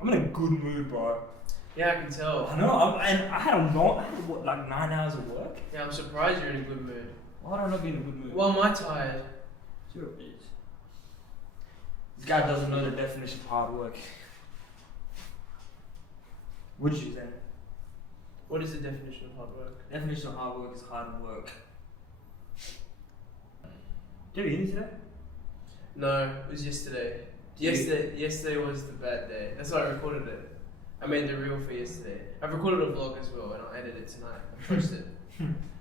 I'm in a good mood, bro. Yeah, I can tell. I know. I had what, like 9 hours of work. Yeah, I'm surprised you're in a good mood. Why do I not be in a good mood? Well, am I tired? You're a bitch. This guy doesn't know the definition of hard work. Would you then? What is the definition of hard work? Definition of hard work is hard work. Did you eat today? No, it was yesterday. Yesterday was the bad day. That's why I recorded it. I made the reel for yesterday. I've recorded a vlog as well, and I'll edit it tonight and post it.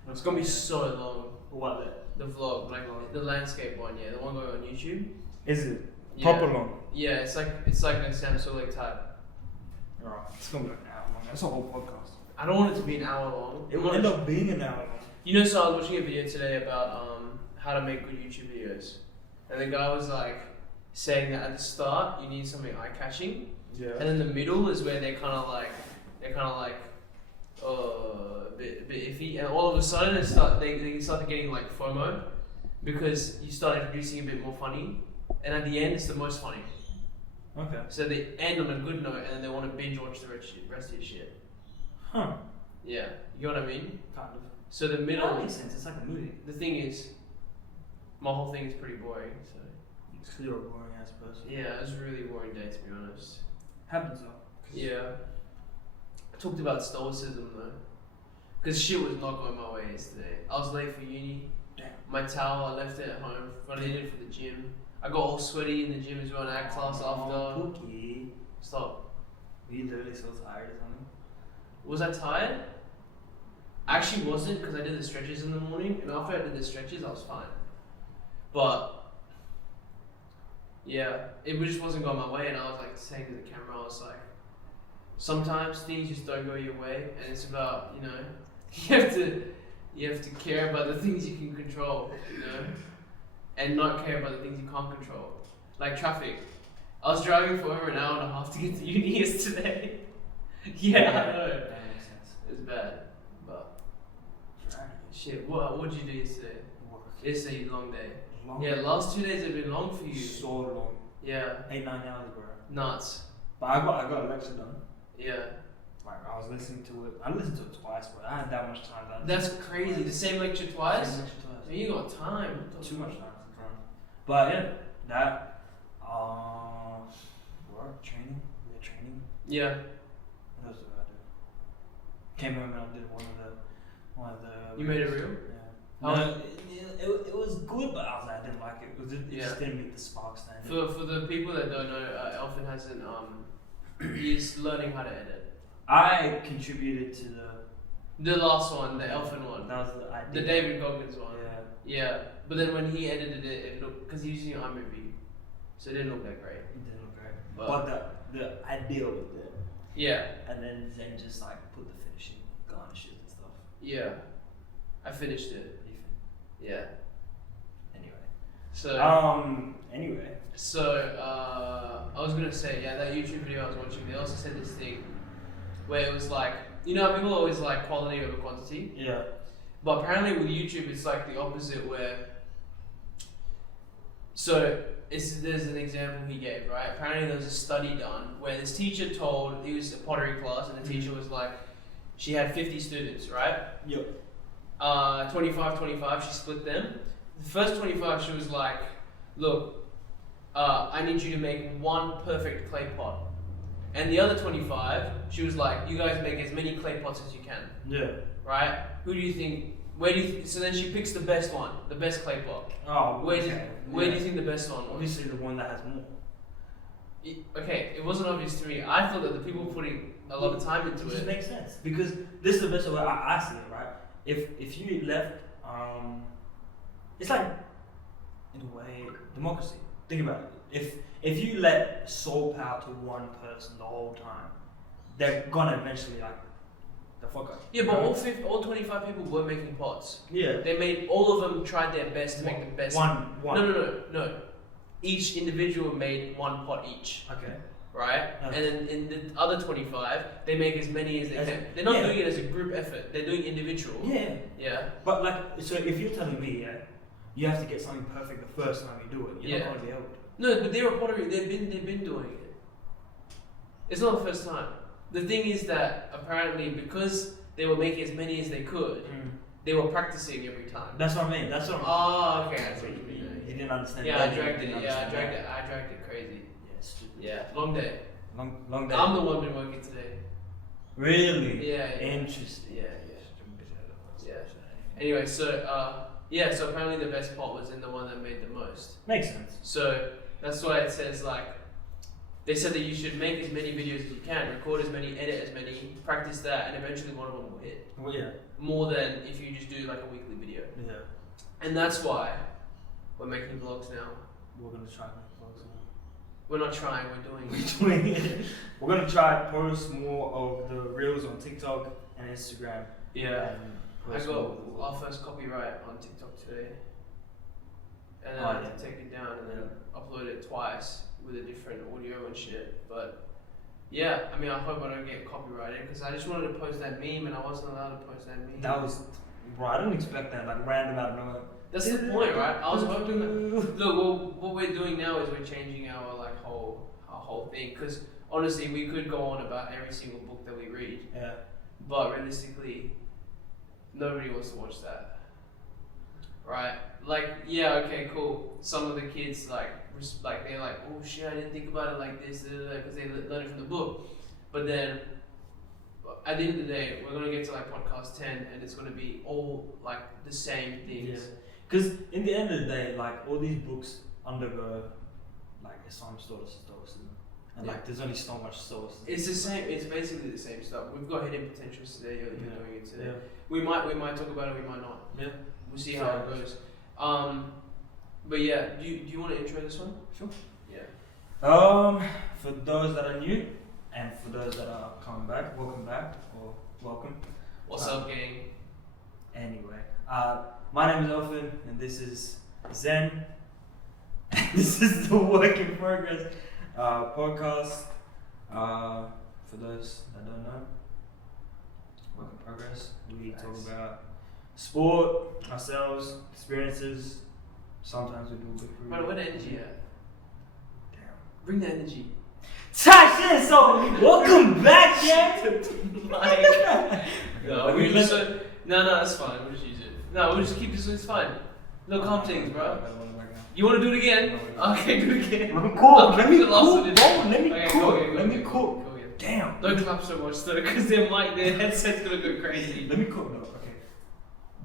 It's gonna be so long. What? The vlog, like the landscape one, yeah, the one going on YouTube. Is it? Yeah. Proper long? Yeah, it's like a Samsung type. Alright, it's gonna be like an hour long. That's a whole podcast. I don't want it to be an hour long. It will end up being an hour long. You know, so I was watching a video today about how to make good YouTube videos, and the guy was like saying that at the start you need something eye catching, Yeah. and in the middle is where they're kind of like a bit iffy, and all of a sudden they start getting like FOMO because you start introducing a bit more funny, and at the end it's the most funny. Okay. So they end on a good note, and then they want to binge watch the rest of your shit. Huh. Yeah, you know what I mean? Kind of. So the middle. That makes sense. It's like a movie. The thing is, my whole thing is pretty boring. So It's because you're a boring ass person. yeah, it was a really boring day to be honest. Happens though. Yeah. I talked about stoicism though, because shit was not going my way yesterday. I was late for uni. Damn. My towel, I left it at home. I needed it for the gym. I got all sweaty in the gym as well, and I had class after. Pookie. Stop. Were you literally so tired or something? Was I tired? I actually wasn't, because I did the stretches in the morning, and after I did the stretches, I was fine. But yeah, it just wasn't going my way, and I was like saying to the camera, I was like, sometimes things just don't go your way, and it's about, you know, you have to care about the things you can control, you know, and not care about the things you can't control, like traffic. I was driving for over an hour and a half to get to uni yesterday. Yeah, I know. That makes sense. It's bad, but shit. What did you do yesterday? Work. Yesterday, long day. Long. Yeah, last 2 days have been long for you. So long. Yeah, 8-9 hours, bro. nuts. But I got a lecture done. Yeah, Like I was listening to it. I listened to it twice, but I had that much time. that's crazy. The same lecture twice. Same lecture twice. Man, you got time. Too much time. But yeah, that work training. We had training. Yeah. What else did I do? Came home and I did one of the. You made it real? Yeah. How No, it was good, but I didn't like it. It Yeah. just didn't meet the spark standard. For the people that don't know, Elfin hasn't he's learning how to edit. I contributed to The last one, the Elfin one, that was the idea. the David Goggins one. Yeah. Yeah, but then when he edited it, it looked, because he was using iMovie, so it didn't look that great. It didn't look great. But, But the idea was there. yeah, And then just like put the finishing garnishes and stuff. yeah, I finished it. Yeah. Anyway. So Anyway. I was gonna say, yeah, that YouTube video I was watching, they also said this thing where it was like, you know how people always like quality over quantity? Yeah. But apparently with YouTube it's like the opposite, where so there's an example he gave, right? Apparently there was a study done where this teacher told, it was a pottery class, and the teacher was like, she had 50 students, right? Yep. 25, she split them. The first 25 she was like, look, I need you to make one perfect clay pot. And the other 25, she was like, you guys make as many clay pots as you can. Yeah. Right? Who do you think? So then she picks the best one, the best clay pot. Oh, Where okay. do you think the best one was? Obviously the one that has more. Okay, it wasn't obvious to me. I thought that the people putting a lot of time into It just it. makes sense because this is the best way I see it, right? If you left, it's like in a way democracy. Think about it. If you let sole power to one person the whole time, they're gonna eventually like the fuck up. Yeah, but all 25 people were making pots. Yeah. They made, all of them tried their best to make the best. One. No. Each individual made one pot each. Okay. Right? Okay. And then in the other 25, they make as many as they can. They're not doing it as a group effort. They're doing individual. Yeah. Yeah. But like, so if you're telling me, yeah, you have to get something perfect the first time you do it, you're not gonna be able to. No, but they're a pottery. They've been doing it. It's not the first time. The thing is that apparently because they were making as many as they could, they were practicing every time. That's what I mean. That's what I mean. Oh, okay. That's what you mean. You didn't understand. Yeah, that. I dragged it. You didn't Yeah, I understand dragged that. it. I dragged it crazy. Yeah, stupid. Yeah, long day. Long day. I'm the one been working today. Really? Yeah. Interesting. Yeah. Anyway, so so apparently the best pot was in the one that made the most. Makes sense. So that's why it says like, they said that you should make as many videos as you can, record as many, edit as many, practice that, and eventually one of them will hit. Well, yeah. More than if you just do like a weekly video. Yeah. And that's why we're making vlogs now. We're gonna try to make vlogs now. We're not trying, we're doing it. We're doing it. We're gonna try to post more of the reels on TikTok and Instagram. Yeah. And I post got more. our first copyright on TikTok today. And then Oh, I had yeah. to take it down and then upload it twice with a different audio and shit. But yeah, I mean, I hope I don't get copyrighted because I just wanted to post that meme and I wasn't allowed to post that meme. That was, bro. I didn't expect that. Like random out of nowhere. That's the point, right? I was hoping that. Look, well, what we're doing now is we're changing our like whole thing because honestly, we could go on about every single book that we read, Yeah. but realistically, nobody wants to watch that, right? Like, yeah, okay, cool. Some of the kids like they're like, oh shit, I didn't think about it like this, because they learned it from the book. But then, at the end of the day, we're gonna get to like podcast 10, and it's gonna be all like the same things. Yeah. Because in the end of the day, like all these books undergo like Islam stoicism, and Yeah. like there's only so much stoicism. It's the same. It's basically the same stuff. We've got hidden potentials today. You're doing it today. Yeah. We might talk about it. We might not. Yeah. We'll see how it goes. But yeah, do you want to intro this one? Sure. Yeah. For those that are new, and for those that are coming back, welcome back or welcome. What's up, gang? Anyway, my name is Elfin, and this is Zen. This is the Work in Progress podcast. For those that don't know, Work in Progress. We talk about sport, ourselves, experiences. Sometimes we do a bit of Bro, where the energy at? Damn. Bring the energy. Tyson, so welcome back, gang. No, that's fine. We'll just use it. No, we'll just keep this. It's fine. No calm things, bro. You want to do it again? Okay, do it again. Let me cook. Let me cook, bro. Let me Okay, cook. go again, Let me go cook. again, go again. Damn. Don't clap so much though, because their headset's gonna go crazy. Let me cook. No, okay.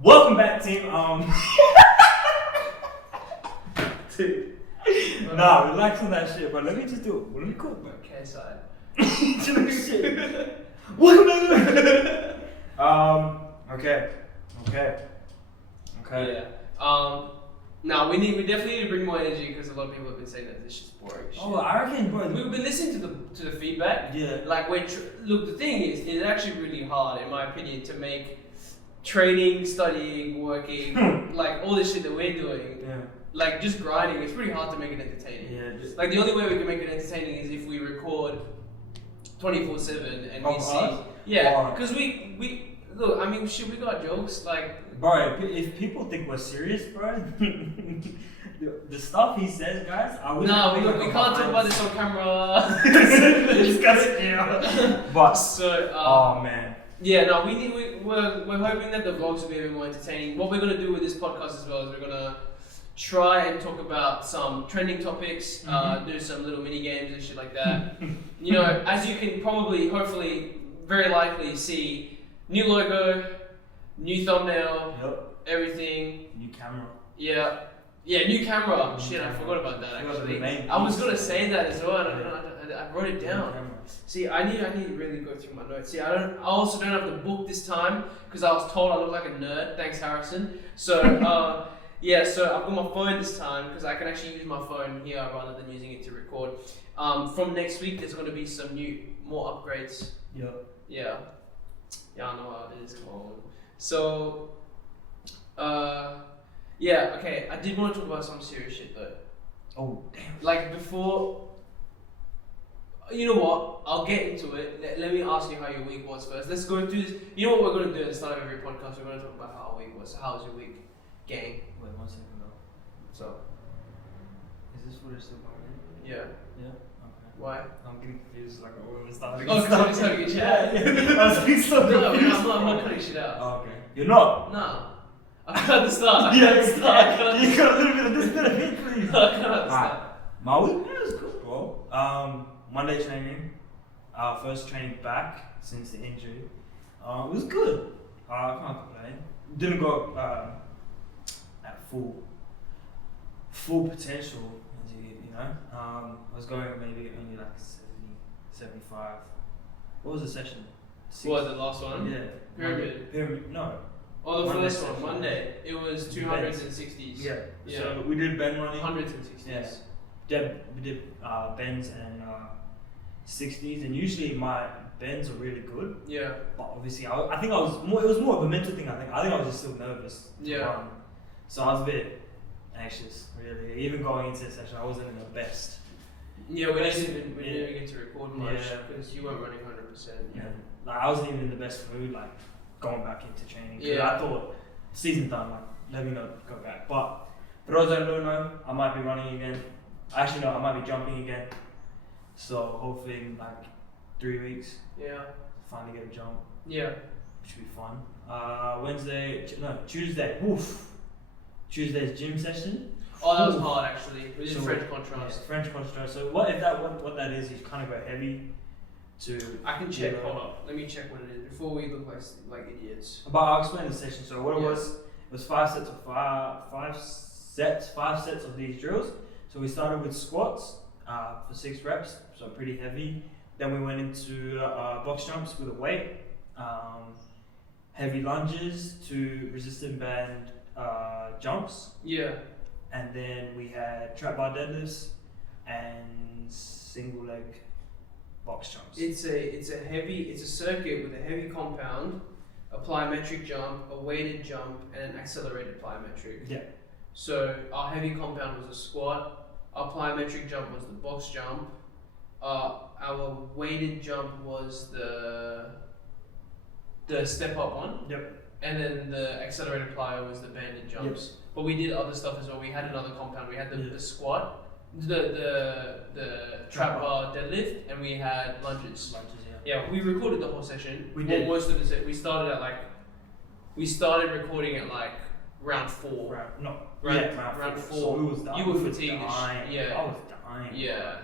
Welcome back, team. Nah, relax on that shit, bro. Let me just do it. Let me cook, bro. Okay, side. Shit. Welcome back. Okay. Yeah. Now we definitely need to bring more energy because a lot of people have been saying that this shit's boring. Shit. Oh, I reckon, bro. We've been listening to the feedback. Yeah. Like look, the thing is, it's actually really hard, in my opinion, to make training, studying, working, like all this shit that we're doing. Yeah. Like just grinding, it's pretty hard to make it entertaining. Yeah. Like the only way we can make it entertaining is if we record 24/7 and we see. Us? Yeah, because we look. I mean, shit, we got jokes like. Bro, if people think we're serious, bro, the stuff he says, guys, I wish. No, we can't talk about this on camera. Disgusting, yeah. But So. oh man. Yeah, no, we're hoping that the vlogs will be a bit more entertaining. What we're gonna do with this podcast as well is we're gonna try and talk about some trending topics, do some little mini games and shit like that. You know, as you can probably, hopefully, very likely see, new logo, new thumbnail, Yep. everything. New camera. Yeah, new camera. Shit, I forgot about that actually. I was gonna say that as well. I wrote it down. See, I need to really go through my notes. See, I also don't have the book this time because I was told I look like a nerd. Thanks, Harrison. So, yeah, so I've got my phone this time because I can actually use my phone here rather than using it to record. From next week, there's going to be some more upgrades. Yep. Yeah, I know how it is. Come on. So, yeah, okay. I did want to talk about some serious shit though. Oh damn. Like before. You know what? I'll get into it. Let me ask you how your week was first. Let's go through this. You know what we're going to do at the start of every podcast? We're going to talk about how our week was. So how was your week, gang? Wait 1 second though. So, Is this what it's still going in? yeah. Yeah. Okay. Why? I'm getting confused. Like when we started. Oh, because I'm starting to get chat. Yeah. I was getting so No, confused. I'm not cutting shit out. Oh, okay. You're not. No. I cut at the start. Yeah, you got a little bit of this bit of it, please. No, I cut at the start. Alright. My week was good, bro. Monday training. First training back since the injury. It was good. I can't complain. Didn't go at full potential, as you know. I was going maybe only like 70, 75. What was the session? What, the last one? Yeah. Pyramid. No. Oh, the Monday first one, session. Monday. It was 200s and 60s. Yeah. Yeah. So we did bend running. 100s and 60s. Yeah. We did bends and 60s, and usually my bends are really good. Yeah. But obviously, I think I was more. It was more of a mental thing. I think I was just still nervous. Yeah. To run. So I was a bit anxious, really. Even going into the session, I wasn't in the best. Yeah, we didn't even get to record much Yeah. because you weren't running 100%. Yeah. Like I wasn't even in the best mood. Like going back into training. 'Cause Yeah. I thought season done. Like let me not go back. But for those that don't know, I might be running again. Actually, no, I might be jumping again. So hopefully in like 3 weeks, Yeah. finally get a jump, Yeah. which should be fun. Tuesday. Oof. Tuesday's gym session. Oh, that was Oof. hard actually. We did So, French Yeah, contrast. French contrast. So what that is? You kind of go heavy to. I can check. Yeah. Hold up. Let me check what it is before we look like idiots. But I'll explain the session. So what it Yeah. was 5 sets of five sets of these drills. So we started with squats for 6 reps, so pretty heavy. Then we went into box jumps with a weight, heavy lunges to resistant band jumps, Yeah. and then we had trap bar deadlifts and single leg box jumps. It's a circuit with a heavy compound, a plyometric jump, a weighted jump, and an accelerated plyometric. Yeah. So our heavy compound was a squat. Our plyometric jump was the box jump. Our weighted jump was the step up one. Yep. And then the accelerated plyo was the banded jumps. Yep. But we did other stuff as well. We had another compound. We had Yeah. the squat, the trap bar deadlift, and we had lunges. Lunges, yeah. Yeah, we recorded the whole session. We did. Most of the set. We started recording at like round 4. Round 4. So we was dying. You were We was fatigued as dying. yeah. I was dying. Yeah.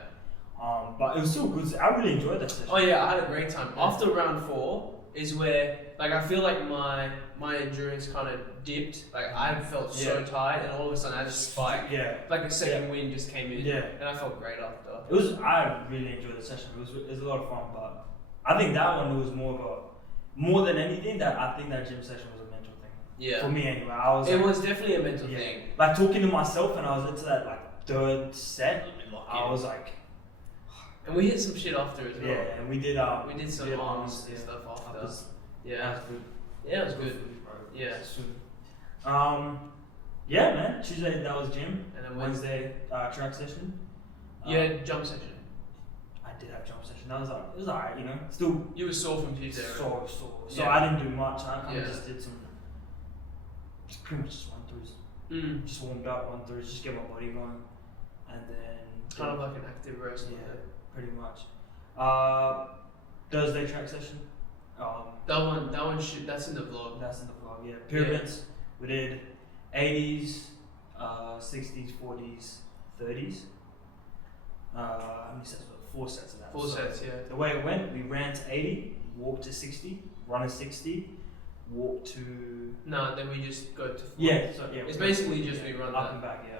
But it was still good. I really enjoyed that session. Oh yeah, I had a great time. After round 4 is where like I feel like my endurance kind of dipped. Like I felt so tired, and all of a sudden I just spiked. Yeah. Like a second wind just came in. Yeah. And I felt great after. I really enjoyed the session. It was a lot of fun, but I think that one was more than anything. I think that gym session was a mental thing. Yeah. For me anyway. I was. It like, was definitely a mental yeah. thing. Like talking to myself, and I was into that like 3rd set. I was like. And we hit some shit after as well. Yeah, and we did some arms and stuff after. Yeah. That was good. Yeah, it was good. Yeah. Yeah, man. Tuesday that was gym. And then Wednesday track session. Jump session. I did have jump session. It was alright, you know. Still You were sore from Tuesday, right? so. So Yeah. I didn't do much. I kind of Yeah. just did just pretty much just run throughs. Mm. Just warmed up, run throughs, just get my body going, and then Kind of like an active rest. yeah, pretty much. Thursday track session. That's in the vlog. That's in the vlog. Yeah, pyramids. We did 80s, 60s, 40s, 30s. How many sets? 4 sets of that. 4 sets, yeah. The way it went, we ran to 80, walked to 60, run to 60, walk to. No, then we just go to 40. Yeah, so yeah. It's basically just we run up that. and back. Yeah.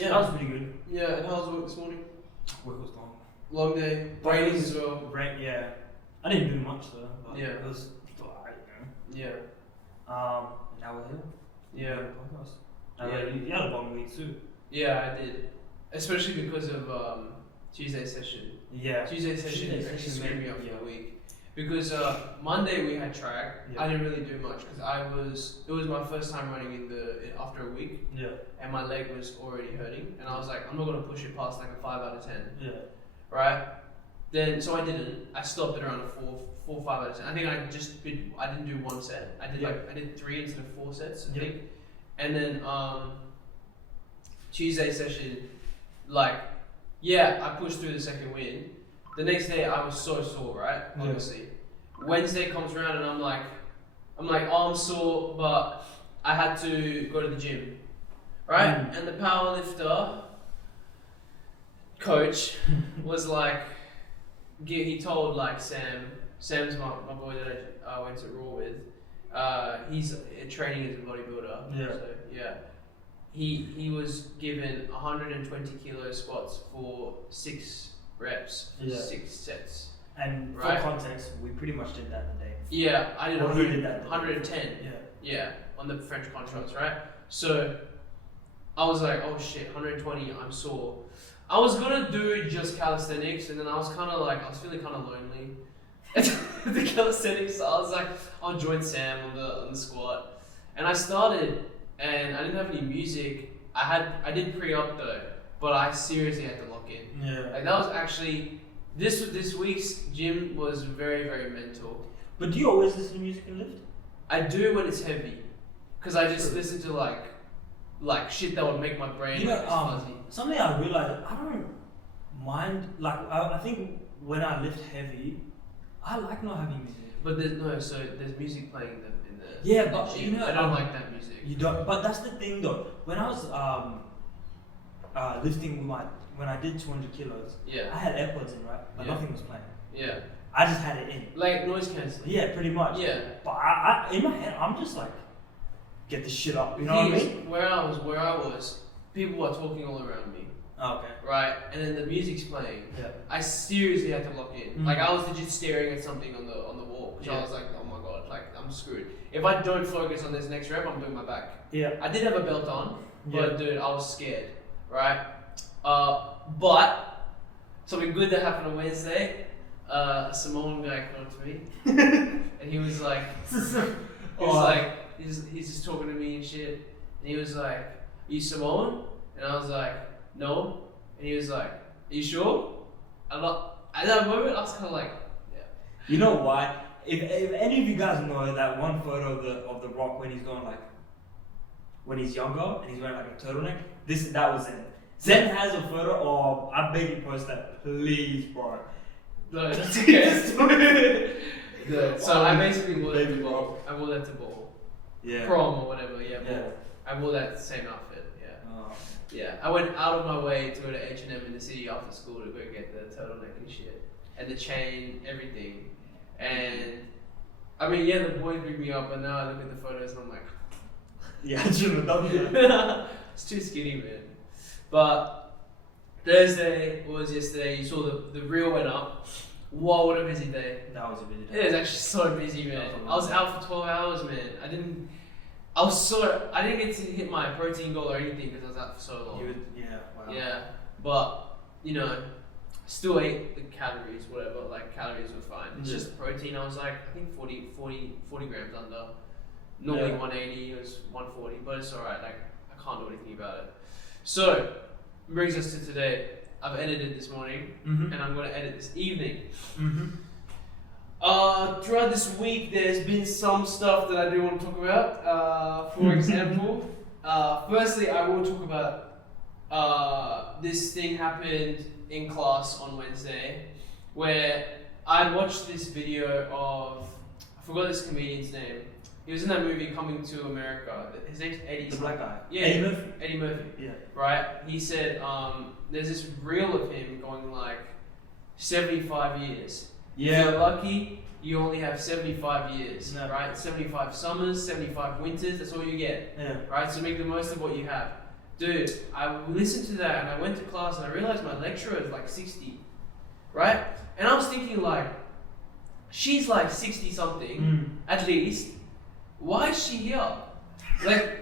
Yeah. That was pretty good. Yeah, and how was work this morning? Work was long. Long day. Raining as well. Yeah. I didn't do much though. But Yeah. It was alright, you know. Yeah. And now we're here. Yeah. Podcast. Yeah. You had a long week too. Yeah, I did. Especially because of Tuesday session. Yeah. Tuesday session Tuesday actually session screwed me made- up for yeah. the week. Because Monday we had track. Yeah. I didn't really do much because it was my first time running after a week, Yeah. and my leg was already hurting, and I was like, I'm not gonna push it past like a 5 out of 10, Yeah. right? Then so I didn't. I stopped at around a 4, 5 out of 10. I think I didn't do 1 set. I did 3 instead of 4 sets, I Yeah. think. And then Tuesday session, like Yeah, I pushed through the second win. The next day I was so sore, right? Yeah. Obviously. Wednesday comes around and I'm like, oh, I'm sore, but I had to go to the gym, right? And the powerlifter coach was like, he told like Sam's my boy that I went to Raw with. He's training as a bodybuilder. Yeah. So yeah. He was given 120 kilo squats for 6 reps, Yeah. 6 sets. And Right. for context, we pretty much did that the day. Yeah, I did Well, he 100, did that. 110. Yeah. Yeah, on the French contracts, right? So I was like, oh shit, 120, I'm sore. I was gonna do just calisthenics, and then I was feeling kind of lonely at the calisthenics. So I was like, I'll join Sam on the squat, and I started, and I didn't have any music. I did pre-op though, but I seriously had to lock in. Yeah. Like that was actually this week's gym was very, very mental. But do you always listen to music and lift? I do when it's heavy, because I just listen to like shit that would make my brain You know, like, fuzzy. something I realized, I don't mind, like, I think when I lift heavy, I like not having music. But there's music playing in the Yeah, in the but gym. you know, I don't like that music. You don't, but that's the thing though. When I was lifting with when I did 200 kilos, I Yeah, had AirPods in, right? But Yeah. nothing was playing. yeah, I just had it in. like noise cancelling. Yeah, pretty much. Yeah. But I in my head, I'm just like, get the shit up. You know what I mean? Where I was, people are talking all around me, Oh, okay. right? And then the music's playing. Yeah. I seriously had to lock in. Mm. Like I was legit staring at something on the wall because I Yeah. was like, oh my god, like I'm screwed. If I don't focus on this next rep, I'm doing my back. Yeah. I did have a belt on, Yeah. but dude, I was scared, right? But something good that happened on Wednesday. A Samoan guy came up to me, and he was like, he's just talking to me and shit, and he was like, "Are you Samoan?" And I was like, "No," and he was like, "Are you sure?" At that moment, I was kind of like, "Yeah." You know why? If any of you guys know that one photo of the Rock when he's going like, when he's younger and he's wearing like a turtleneck, that was it. Zen has a photo of, I beg you post that, please, bro. No, that's okay. Good. So I basically wore that Baby to ball. bro. I wore that to ball. Yeah. Prom or whatever, yeah, Yeah. ball. I wore that same outfit, yeah. Oh. Yeah, I went out of my way to go to H&M in the city after school to go get the turtleneck and shit. And the chain, everything. And, I mean, yeah, the boys beat me up, but now I look at the photos and I'm like, Yeah, I should have done that. it's too skinny, man. But Thursday was yesterday, you saw the reel went up. Whoa, what a busy day. That was a busy day. It was actually so busy, man. I was out for 12 hours, man. I didn't get to hit my protein goal or anything because I was out for so long. Yeah, wow. Yeah, but you know, still ate the calories, whatever. Like calories were fine. It's Yeah. just protein. I was like, I think 40 grams under. Normally Yeah. 180, it was 140, but it's alright. Like I can't do anything about it. So brings us to today. I've edited this morning, and I'm gonna edit this evening. Throughout this week, there's been some stuff that I do want to talk about. For example, firstly, I will talk about this thing happened in class on Wednesday, where I watched this video of, I forgot this comedian's name. He was in that movie Coming to America. His name's Eddie. The black guy. Yeah, Eddie Murphy. Eddie Murphy. Yeah. Right? He said there's this reel of him going like 75 years. If you're lucky, you only have 75 years, No. right? 75 summers, 75 winters, that's all you get, Yeah. right? So make the most of what you have. Dude, I listened to that and I went to class and I realized my lecturer is like 60, right? And I was thinking like, she's like 60 something, at least. Why is she here? Like,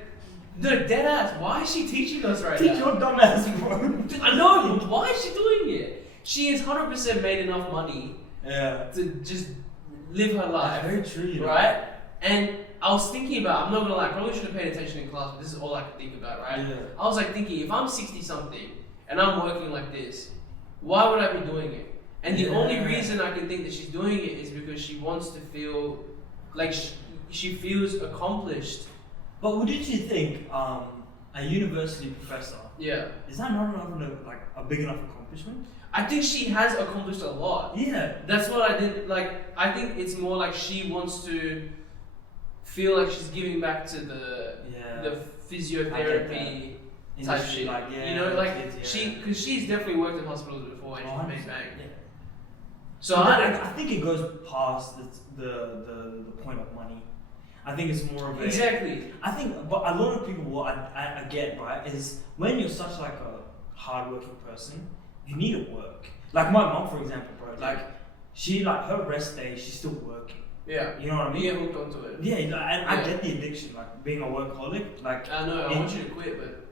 dude, dead ass, why is she teaching us right Teach now? your dumb ass, bro. I know, but why is she doing it? She has 100% made enough money Yeah. to just live her life, Very true, you know. right? And I was thinking about, I'm not gonna lie, I probably should have paid attention in class, but this is all I could think about, right? Yeah. I was like thinking, if I'm 60 something and I'm working like this, why would I be doing it? And the only reason I can think that she's doing it is because she wants to feel like she feels accomplished. But wouldn't you think, a university professor. Yeah. Is that not like a big enough accomplishment? I think she has accomplished a lot. Yeah. That's what I did. Like, I think it's more like she wants to feel like she's giving back to the physiotherapy type shit. Like, yeah, you know, like kids, yeah. because she's definitely worked in hospitals before and she's made bank. Yeah. So I think it goes past the point of money. I think it's more of a exactly. I think, but a lot of people, what I get, right, is when you're such like a hardworking person, you need to work. Like my mom, for example, bro. Like she, like her rest day, she's still working. Yeah. You know what I mean? You get hooked onto it. Yeah, and I get the addiction, like being a workaholic. Like I know. I want you to quit, but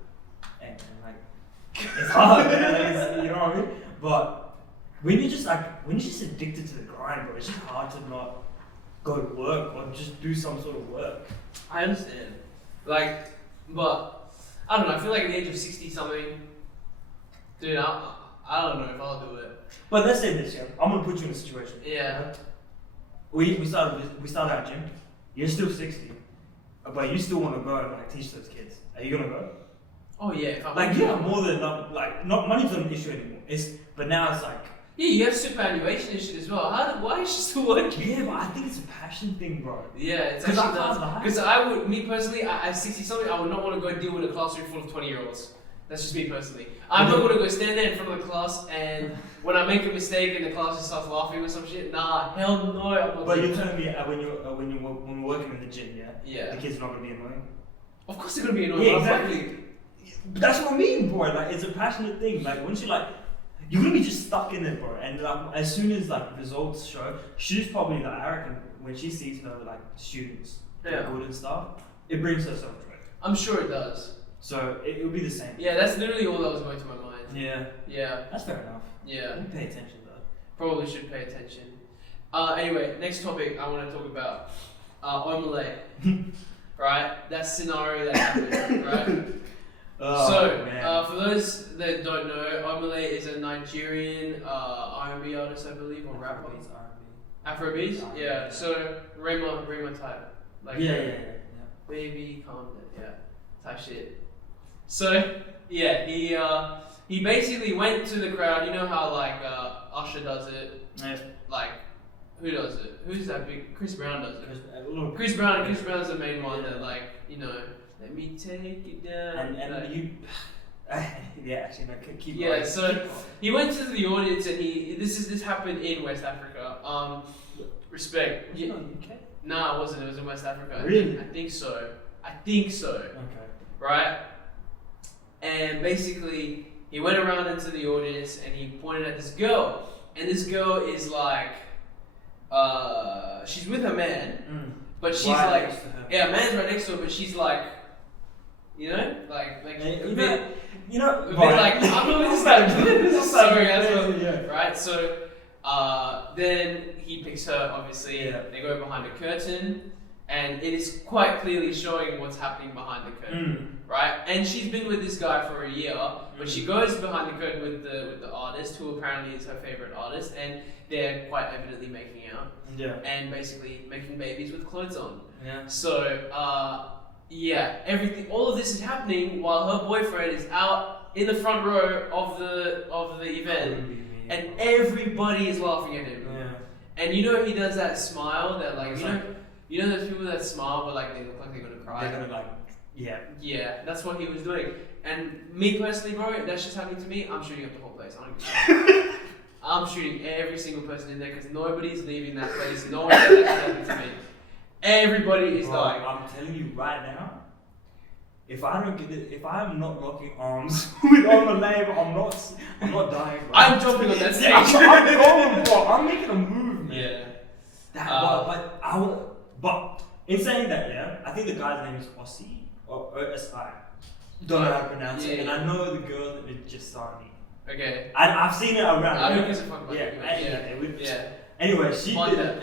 hey, man, like it's hard, man. Like, you know what I mean? But when you're just addicted to the grind, bro, it's just hard to not go to work or just do some sort of work. I understand. Like, but I don't know. I feel like at the age of 60 something, dude, I don't know if I'll do it. But let's say this, yeah. I'm gonna put you in a situation. Yeah. Right? We started our gym. You're still 60, but you still want to go and like teach those kids. Are you gonna go? Oh yeah. If I Like you have more than enough. Like not money's not an issue anymore. But now it's like. Yeah, you have superannuation and shit as well. Why is she still working? Yeah, but I think it's a passion thing, bro. Yeah, it's 'Cause actually I does. can't lie. Because I would, me personally, at 60 something, I would not want to go deal with a classroom full of 20-year-olds. That's just me personally. I'm not going to go stand there in front of the class and when I make a mistake and the class just starts laughing or some shit, nah, hell no. I'm not But doing you're that. telling me when we're working in the gym, yeah? Yeah. The kids are not gonna be annoying. Of course they're going to be annoying. Yeah, but I'm exactly. But that's what I mean, bro. Like it's a passionate thing. Like once you like, you're gonna be just stuck in it, bro. And like as soon as like results show, she's probably like I reckon when she sees her like students Yeah. good and stuff, it brings her self joy. I'm sure it does. So it will be the same. Yeah, that's literally all that was going to my mind. Yeah. Yeah. That's fair enough. Yeah. You pay attention though. Probably should pay attention. Anyway, next topic I want to talk about. Omah. Right? That scenario that happened, right? Oh, For those that don't know, Omah is a Nigerian R&B artist, I believe, or rapper. Afrobeats? Yeah. So Rema type. Like yeah. baby, calm down, yeah, type shit. So yeah, he basically went to the crowd. You know how like Usher does it. Yeah. Like who does it? Who's that big? Chris Brown does it. Chris Chris Brown's the main one that like let me take it down. And like, you. Yeah, actually, no, keep yeah, going. so he went to the audience and this happened in West Africa. Respect. Was it not UK? Nah, it wasn't. It was in West Africa. Really? I think so. Okay. Right? And basically, he went around into the audience and he pointed at this girl. And this girl is like, she's with her man, but she's Right like, next to her. yeah, man's right next to her, but she's like, like a bit like, I'm not just like, this is sorry, yeah. right? So, then he picks her, obviously, Yeah. they go behind a curtain, and it is quite clearly showing what's happening behind the curtain, right? And she's been with this guy for a year, but she goes behind the curtain with the artist, who apparently is her favorite artist, and they're quite evidently making out, and basically making babies with clothes on. Yeah. So, all of this is happening while her boyfriend is out in the front row of the event, and everybody is laughing at him. Yeah. And he does that smile that like you know those people that smile but like they look like they're gonna cry. They're gonna like, yeah. Yeah, that's what he was doing. And me personally, bro, that's just happening to me. I'm shooting up the whole place. I don't give a shit. I'm shooting every single person in there because nobody's leaving that place. No one's ever happening to me. Everybody is dying. I'm telling you right now, if I'm not locking arms with Omah, I'm not dying. Bro. I'm jumping on that stage. I'm going, bro. I'm making a move, man. Yeah. But in saying that, yeah, I think the guy's name is Ossie or OSI. Don't know how to pronounce it, and I know the girl that is Jasani. Okay. And I've seen it around. Who gives a fuck about it? Yeah. Anyway, she Find did that,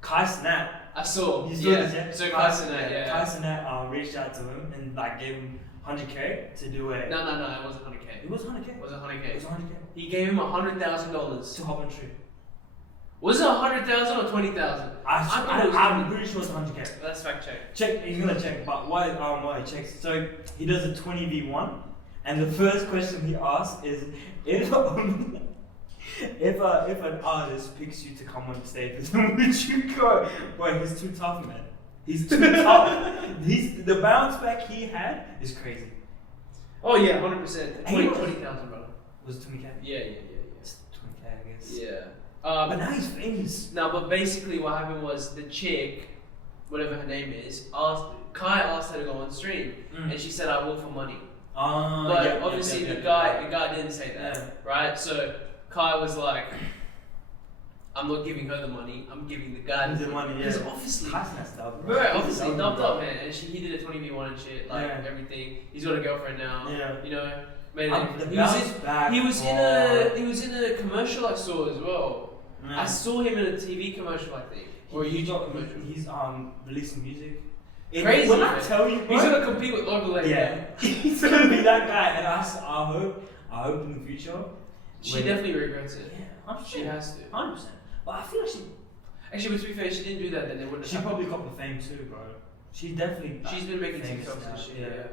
Kai Snap. I saw. You saw this, yeah? So Tyson, yeah. Kai Snap reached out to him and like gave him 100K to do a. No, it wasn't 100K. It was 100K. It wasn't 100K. It was 100K. He gave him $100,000 To hop on tree. Was it 100,000 or 20,000? thought it was I'm pretty sure it's 100k. Let's fact check. Check. He's gonna check. But why? Why he checks? So he does a 20v1, and the first question he asks is if if an artist picks you to come on stage with him, would you go? Boy, he's too tough, man. He's too tough. The bounce back he had is crazy. Oh yeah, 100%. 20,000, bro. Was it 20k? Yeah. It's 20k, I guess. Yeah. But now he's famous. No, but basically what happened was the chick, whatever her name is, Kai asked her to go on stream, and she said, "I will for money." But obviously the guy didn't say that, right? So Kai was like, "I'm not giving her the money. I'm giving the guy the money." Because obviously, obviously dubbed up, man. And he did a 20v1 and shit, like everything. He's got a girlfriend now. Yeah. You know, made it. He was in a commercial I saw as well. I saw him in a TV commercial, I think, or a YouTube commercial. He's releasing music. Crazy. When I tell you, he's gonna compete with Overlay. Yeah, he's gonna be that guy, and I hope in the future. She definitely regrets it. Yeah, 100%. She has to. 100%. But I feel like actually, to be fair, she didn't do that. Then they wouldn't. She probably got the fame too, bro. She's definitely. She's been making TikToks and shit. Yeah.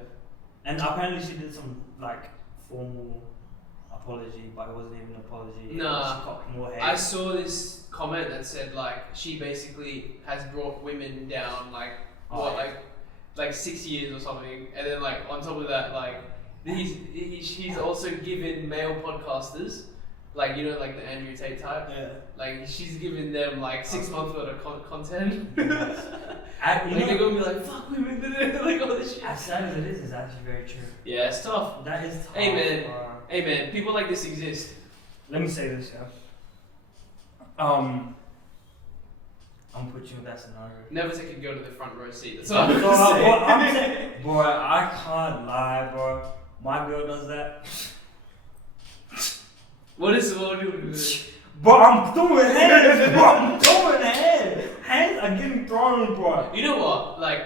And apparently she did some like formal apology, but it wasn't even an apology. Nah. She got more hate. I saw this comment that said like she basically has brought women down like 6 years or something, and then like on top of that like she's also given male podcasters like like the Andrew Tate type. Yeah. Like she's given them like 6 months worth of content. They're gonna be like fuck women, like all this shit. As sad as it is, it's actually very true. Yeah, it's tough. That is tough. Hey man, people like this exist. Let me say this, yeah. I'm putting you in that scenario. Never take a girl to the front row seat. That's all I'm saying. Boy, I can't lie, bro. My girl does that. What do you do? Bro, I'm throwing hands, bro. I'm throwing hands. Hands are getting thrown, bro. You know what? Like,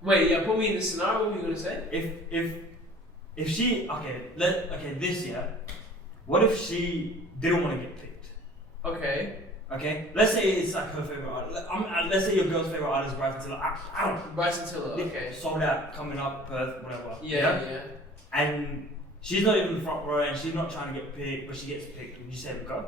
wait, yeah, put me in the scenario. What were you gonna say? If she this year, what if she didn't want to get picked? Okay. Let's say it's like her favorite artist. Let's say your girl's favorite artist is Bryson Tiller. I don't. Bryson Tiller. Okay. Sold out, coming up, Perth, whatever. Yeah. And she's not even in the front row, and she's not trying to get picked, but she gets picked. Would you say go?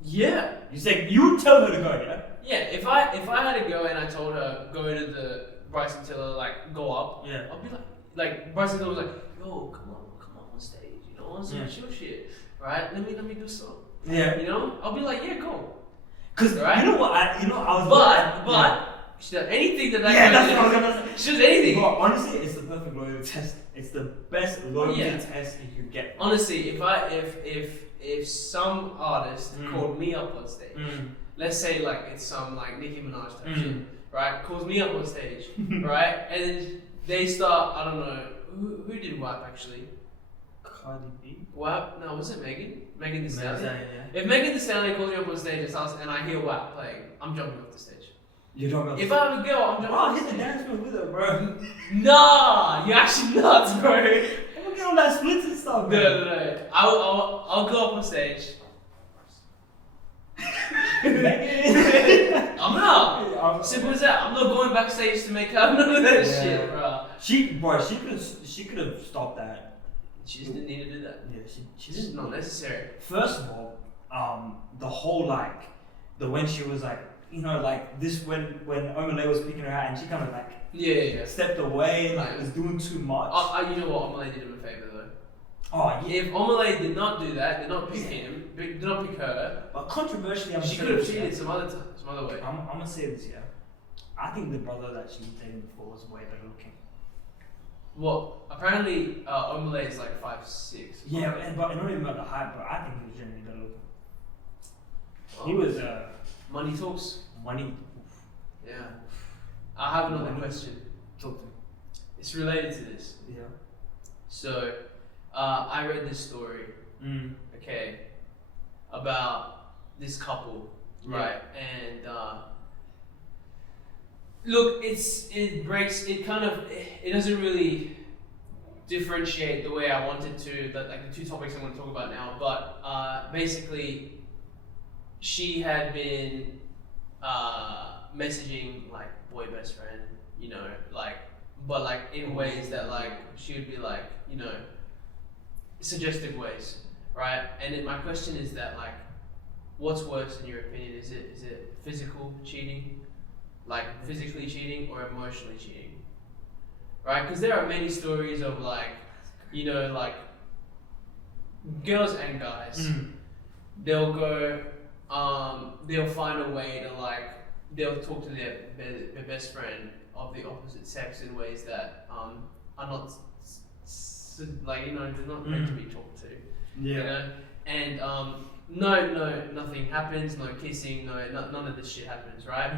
Yeah. You would tell her to go, yeah? Yeah. If I had to go and I told her go to the Bryson Tiller, like go up. Yeah. I'll be like Bryson Tiller was like, yo, come on stage, on some chill shit, right? Let me do something. Yeah. I'll be like, yeah, go. Cause right? I was. But she does anything that that's what I was gonna say. She does anything. But honestly, it's the perfect loyalty test. It's the best loyalty test you can get. Honestly, if some artist called me up on stage, let's say like it's some like Nicki Minaj type shit, right? Calls me up on stage, right? And then they start, I don't know, who did WAP actually? Cardi B? WAP? No, was it Megan? Megan Thee Stallion? Yeah. If Megan Thee Stallion calls me up on stage and I hear WAP playing, I'm jumping off the stage. You're jumping off the stage? stage? If I have a girl, I'm jumping off the stage. Hit the dance floor with her, bro. Nah! You're actually nuts, bro. I'm gonna get on that splits and stuff, bro. No. I'll go up on stage. I'm not. Simple as that. I'm not going backstage to make her none of that shit, bro. She could have stopped that. She just didn't need to do that. Yeah, she It's just not necessary. First of all, the whole when she was like, this when Omah was picking her out and she kind of like stepped away, like was doing too much. You know what? Omah did him a favor though. Oh yeah. If Omah did not do that, did not pick him, did not pick her. But controversially, she could have cheated some other way. I'm gonna say this, yeah. I think the brother that she was dating before was way better looking. Well, apparently Omah is like 5'6". Yeah, but not even about the height, but I think he was generally better looking. He was money talks. Money. Yeah. I have another question. Talk to me. It's related to this. Yeah. So, I read this story. Okay. About this couple, right? And look, it doesn't really differentiate the way I wanted to, like the two topics I'm going to talk about now, but basically she had been messaging like boy best friend, you know, like, but like in ways that like she would be like, you know, suggestive ways, right? And my question is that like, what's worse in your opinion? Is it physical cheating, like physically cheating, or emotionally cheating, right? Because there are many stories of like, you know, like girls and guys, they'll go, they'll find a way to like, they'll talk to their best friend of the opposite sex in ways that are not like, you know, they're not meant to be talked to. Yeah. You know? And nothing happens, no kissing, none of this shit happens, right?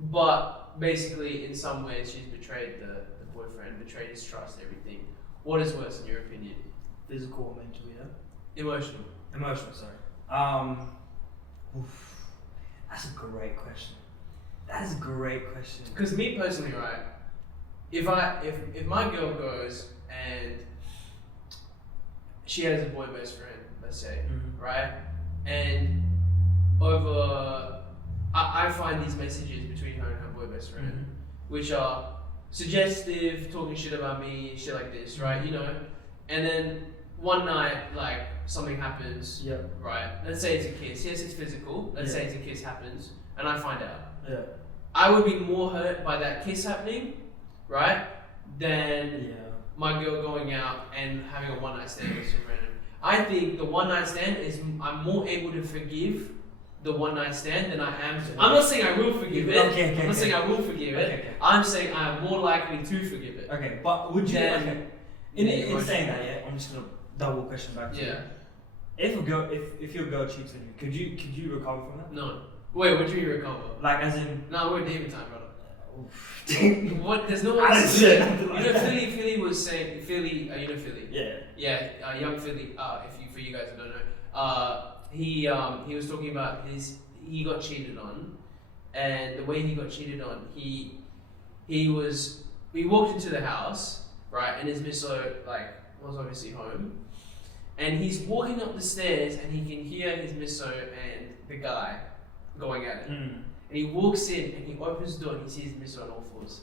But basically, in some ways, she's betrayed the boyfriend, betrayed his trust, everything. What is worse in your opinion? Physical or mental, yeah? Emotional. Emotional, sorry. That's a great question. That is a great question. Because me personally, right, if my girl goes and she has a boy best friend, let's say, right, and over, I find these messages between her and her boy best friend, which are suggestive, talking shit about me, shit like this, right, you know, and then one night, like, something happens, right, let's say it's a kiss, yes, it's physical, let's say it's a kiss happens, and I find out. I would be more hurt by that kiss happening, right, than my girl going out and having a one night stand with some random. I think the one night stand is, I'm more able to forgive the one night stand than I am. I'm not saying I will forgive it. I'm not saying I will forgive it. I'm saying I am more likely to forgive it. Okay, but would you? In saying that, I'm just gonna double question back to you. If your girl cheats on you, could you recover from that? No. Wait, what do you recover? Like as in? No, we're David time, brother. What? There's no one. Philly was saying Philly. You know Philly. Yeah. Young Philly. For you guys who don't know, he was talking about he got cheated on, and the way he got cheated on, he walked into the house, right, and his misso like was obviously home, and he's walking up the stairs and he can hear his misso and the guy going at it. And he walks in and he opens the door and he sees Mr. on all fours.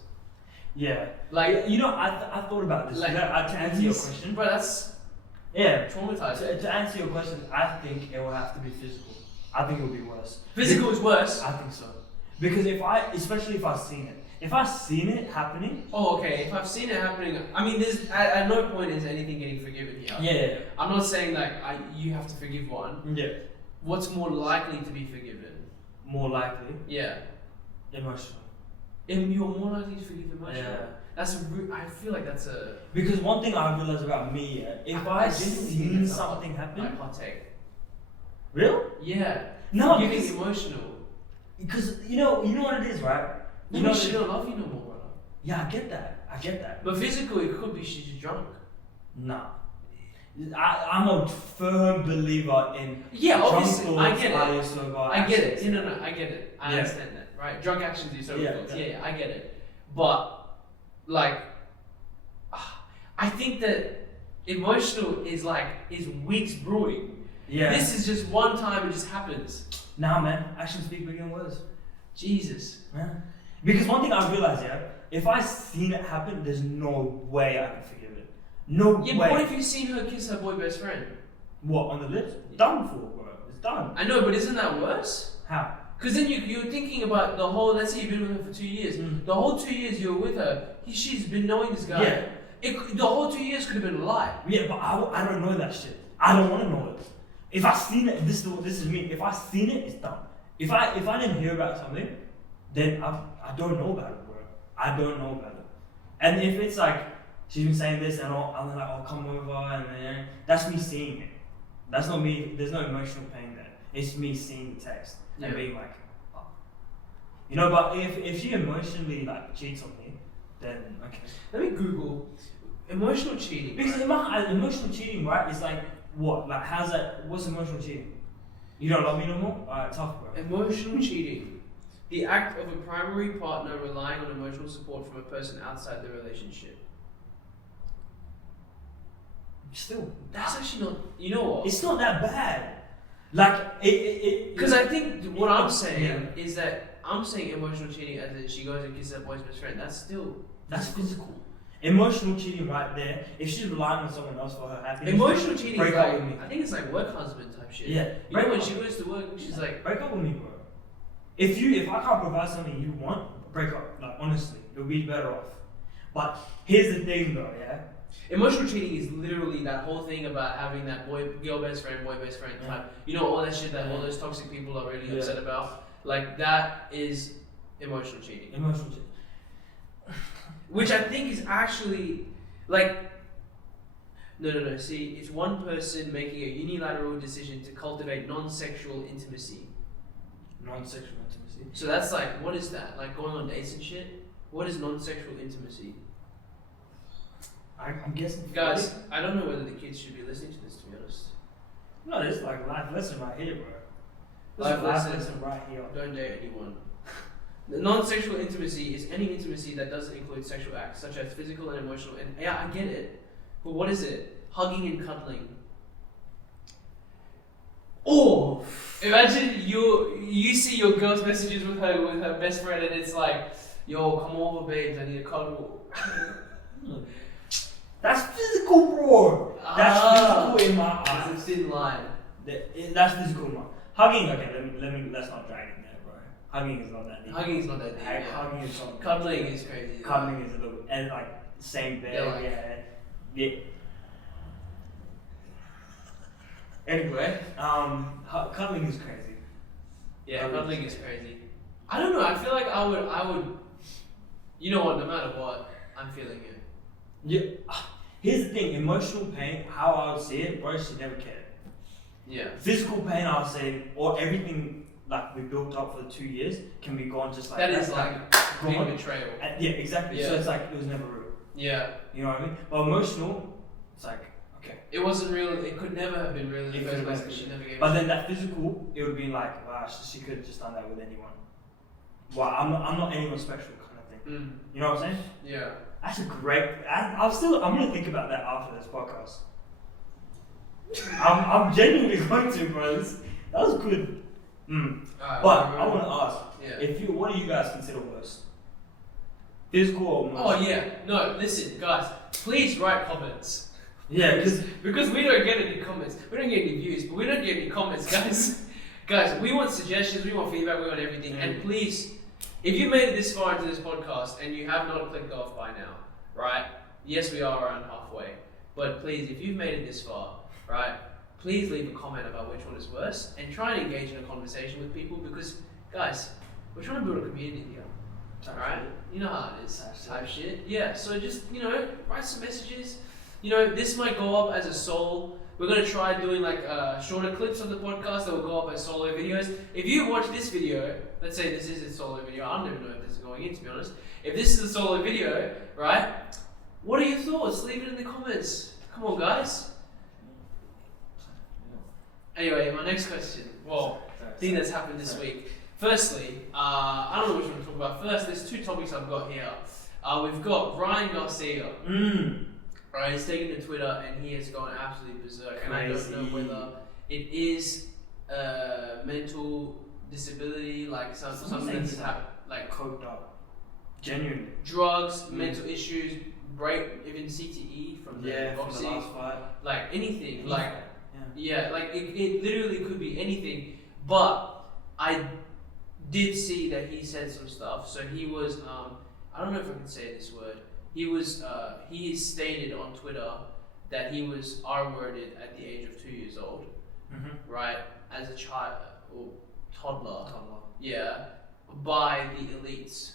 Yeah. Like, you know, I thought about this. Like, to answer your question. But that's traumatizing. To answer your question, I think it will have to be physical. I think it will be worse. Physical is worse? I think so. Because especially if I've seen it. If I've seen it happening. Oh, okay. If I've seen it happening, I mean, there's at no point is anything getting forgiven here. Yeah. I'm not saying like you have to forgive one. Yeah. What's more likely to be forgiven? More likely? Yeah. Emotional. And you're more likely to forgive emotional? Yeah. I feel like that's a... Because one thing I realized about me, if I seen something happen... I partake. Real? Yeah. No, forgiving emotional. Because, you know what it is, right? You know she don't love you no more, brother. Yeah, I get that. But physically, it could be she's just drunk. Nah. I'm a firm believer in obviously, I get it. I get it. No, I get it. I understand that, right? Drunk actions do sober thoughts. Yeah, I get it. But like, I think that emotional is weeks brewing. Yeah. This is just one time it just happens. Nah, man. Actions speak bigger than words. Jesus, man. Because one thing I realized, if I seen it happen, there's no way I can forgive it. No way. But what if you've seen her kiss her boy best friend? What, on the lips? Done for, bro. It's done. I know, but isn't that worse? How? Because then you're thinking about the whole, let's say you've been with her for 2 years. The whole 2 years you were with her, she's been knowing this guy. Yeah. The whole 2 years could have been a lie. Yeah, but I don't know that shit. I don't want to know it. If I seen it, this is me. If I seen it, it's done. If I didn't hear about something, then I don't know about it, bro. I don't know about it. And if it's like, she's been saying this and I'm like, I'll come over and then that's me seeing it. That's not me, there's no emotional pain there. It's me seeing the text and being like, oh. You know, but if she emotionally like cheats on me, then okay. Let me Google emotional cheating. Because emotional cheating, right, is like what? Like what's emotional cheating? You don't love me no more? Alright, tough, bro. Emotional cheating. The act of a primary partner relying on emotional support from a person outside the relationship. Still, that's actually not. You know what? It's not that bad. Like it. Because I think what I'm saying is that I'm saying emotional cheating as in she goes and kisses her boy's best friend. That's physical. Emotional cheating right there. If she's relying on someone else for her happiness. Emotional cheating break is up like, with me. I think it's like work husband type shit. Yeah. You know when she goes to work, she's like, break up with me, bro. If I can't provide something you want, break up. Like honestly, you'll be better off. But here's the thing, though. Yeah. emotional cheating is literally that whole thing about having that girl best friend, boy best friend type. You know, all that shit that all those toxic people are really upset about. Like that is emotional cheating. Emotional cheating. Which I think is actually like no. See, it's one person making a unilateral decision to cultivate non-sexual intimacy. Non-sexual intimacy. So that's like, what is that? Like going on dates and shit? What is non-sexual intimacy? I'm guessing. Guys, I don't know whether the kids should be listening to this, to be honest. No, this is like a life lesson right here, bro. Life lesson right here. Don't date anyone. The non-sexual intimacy is any intimacy that doesn't include sexual acts, such as physical and emotional. And yeah, I get it. But what is it? Hugging and cuddling. Oh! Imagine you see your girl's messages with her best friend and it's like, yo, come over babes, I need a cuddle. That's physical, bro. That's physical in my eyes. It's a thin line. That's physical in my hugging. Okay, let's not drag it there, bro. Hugging is not that deep. Hugging is not that deep. Hugging is something. Cuddling is crazy. Cuddling is a little, and like same bed. Yeah. Anyway, cuddling is crazy. Yeah, cuddling is crazy. I don't know. I feel like I would. You know what? No matter what, I'm feeling it. Yeah. Here's the thing: emotional pain. How I would see it, bro. She never cared. Yeah. Physical pain, I would say, or everything like we built up for 2 years can be gone just like that. That is like big betrayal. Yeah, exactly. Yeah. So it's like it was never real. Yeah. You know what I mean? But emotional, it's like okay. It wasn't real. It could never have been real in the first place because she never gave. But then that physical, it would be like, wow, she could have just done that with anyone. Well, I'm not anyone special kind of thing. You know what I'm saying? Yeah. That's a great. I'm gonna think about that after this podcast. I'm genuinely going to, bro. That was good. Right, but I want to ask, what do you guys consider worse? Physical or emotional? Oh yeah. No, listen, guys. Please write comments. Yeah, because we don't get any comments. We don't get any views, but we don't get any comments, guys. Guys, we want suggestions, we want feedback, we want everything. And please, if you made it this far into this podcast and you have not clicked off by now, right? Yes, we are around halfway. But please, if you've made it this far, right? Please leave a comment about which one is worse and try and engage in a conversation with people because, guys, we're trying to build a community here. Alright? You know how it is. Type shit. Yeah, so just, write some messages. This might go up as a solo. We're going to try doing like shorter clips of the podcast that will go up as solo videos. If you watch this video, let's say this is a solo video. I don't even know if this is going in, to be honest. If this is a solo video, right? What are your thoughts? Leave it in the comments. Come on, guys. Anyway, my next question. Well, thing that's happened this week. Firstly, I don't know which one to talk about. First, there's two topics I've got here. We've got Ryan Garcia. Right, he's taken to Twitter and he has gone absolutely berserk. And I don't know whether it is mental disability, like something that's happened, like coked up. Genuinely. Drugs, mental issues, even CTE from the boxing, from the last fight. like anything, like it literally could be anything. But I did see that he said some stuff. So he was, I don't know if I can say this word. He stated on Twitter that he was R-worded at the age of 2 years old, right, as a child or toddler, by the elites,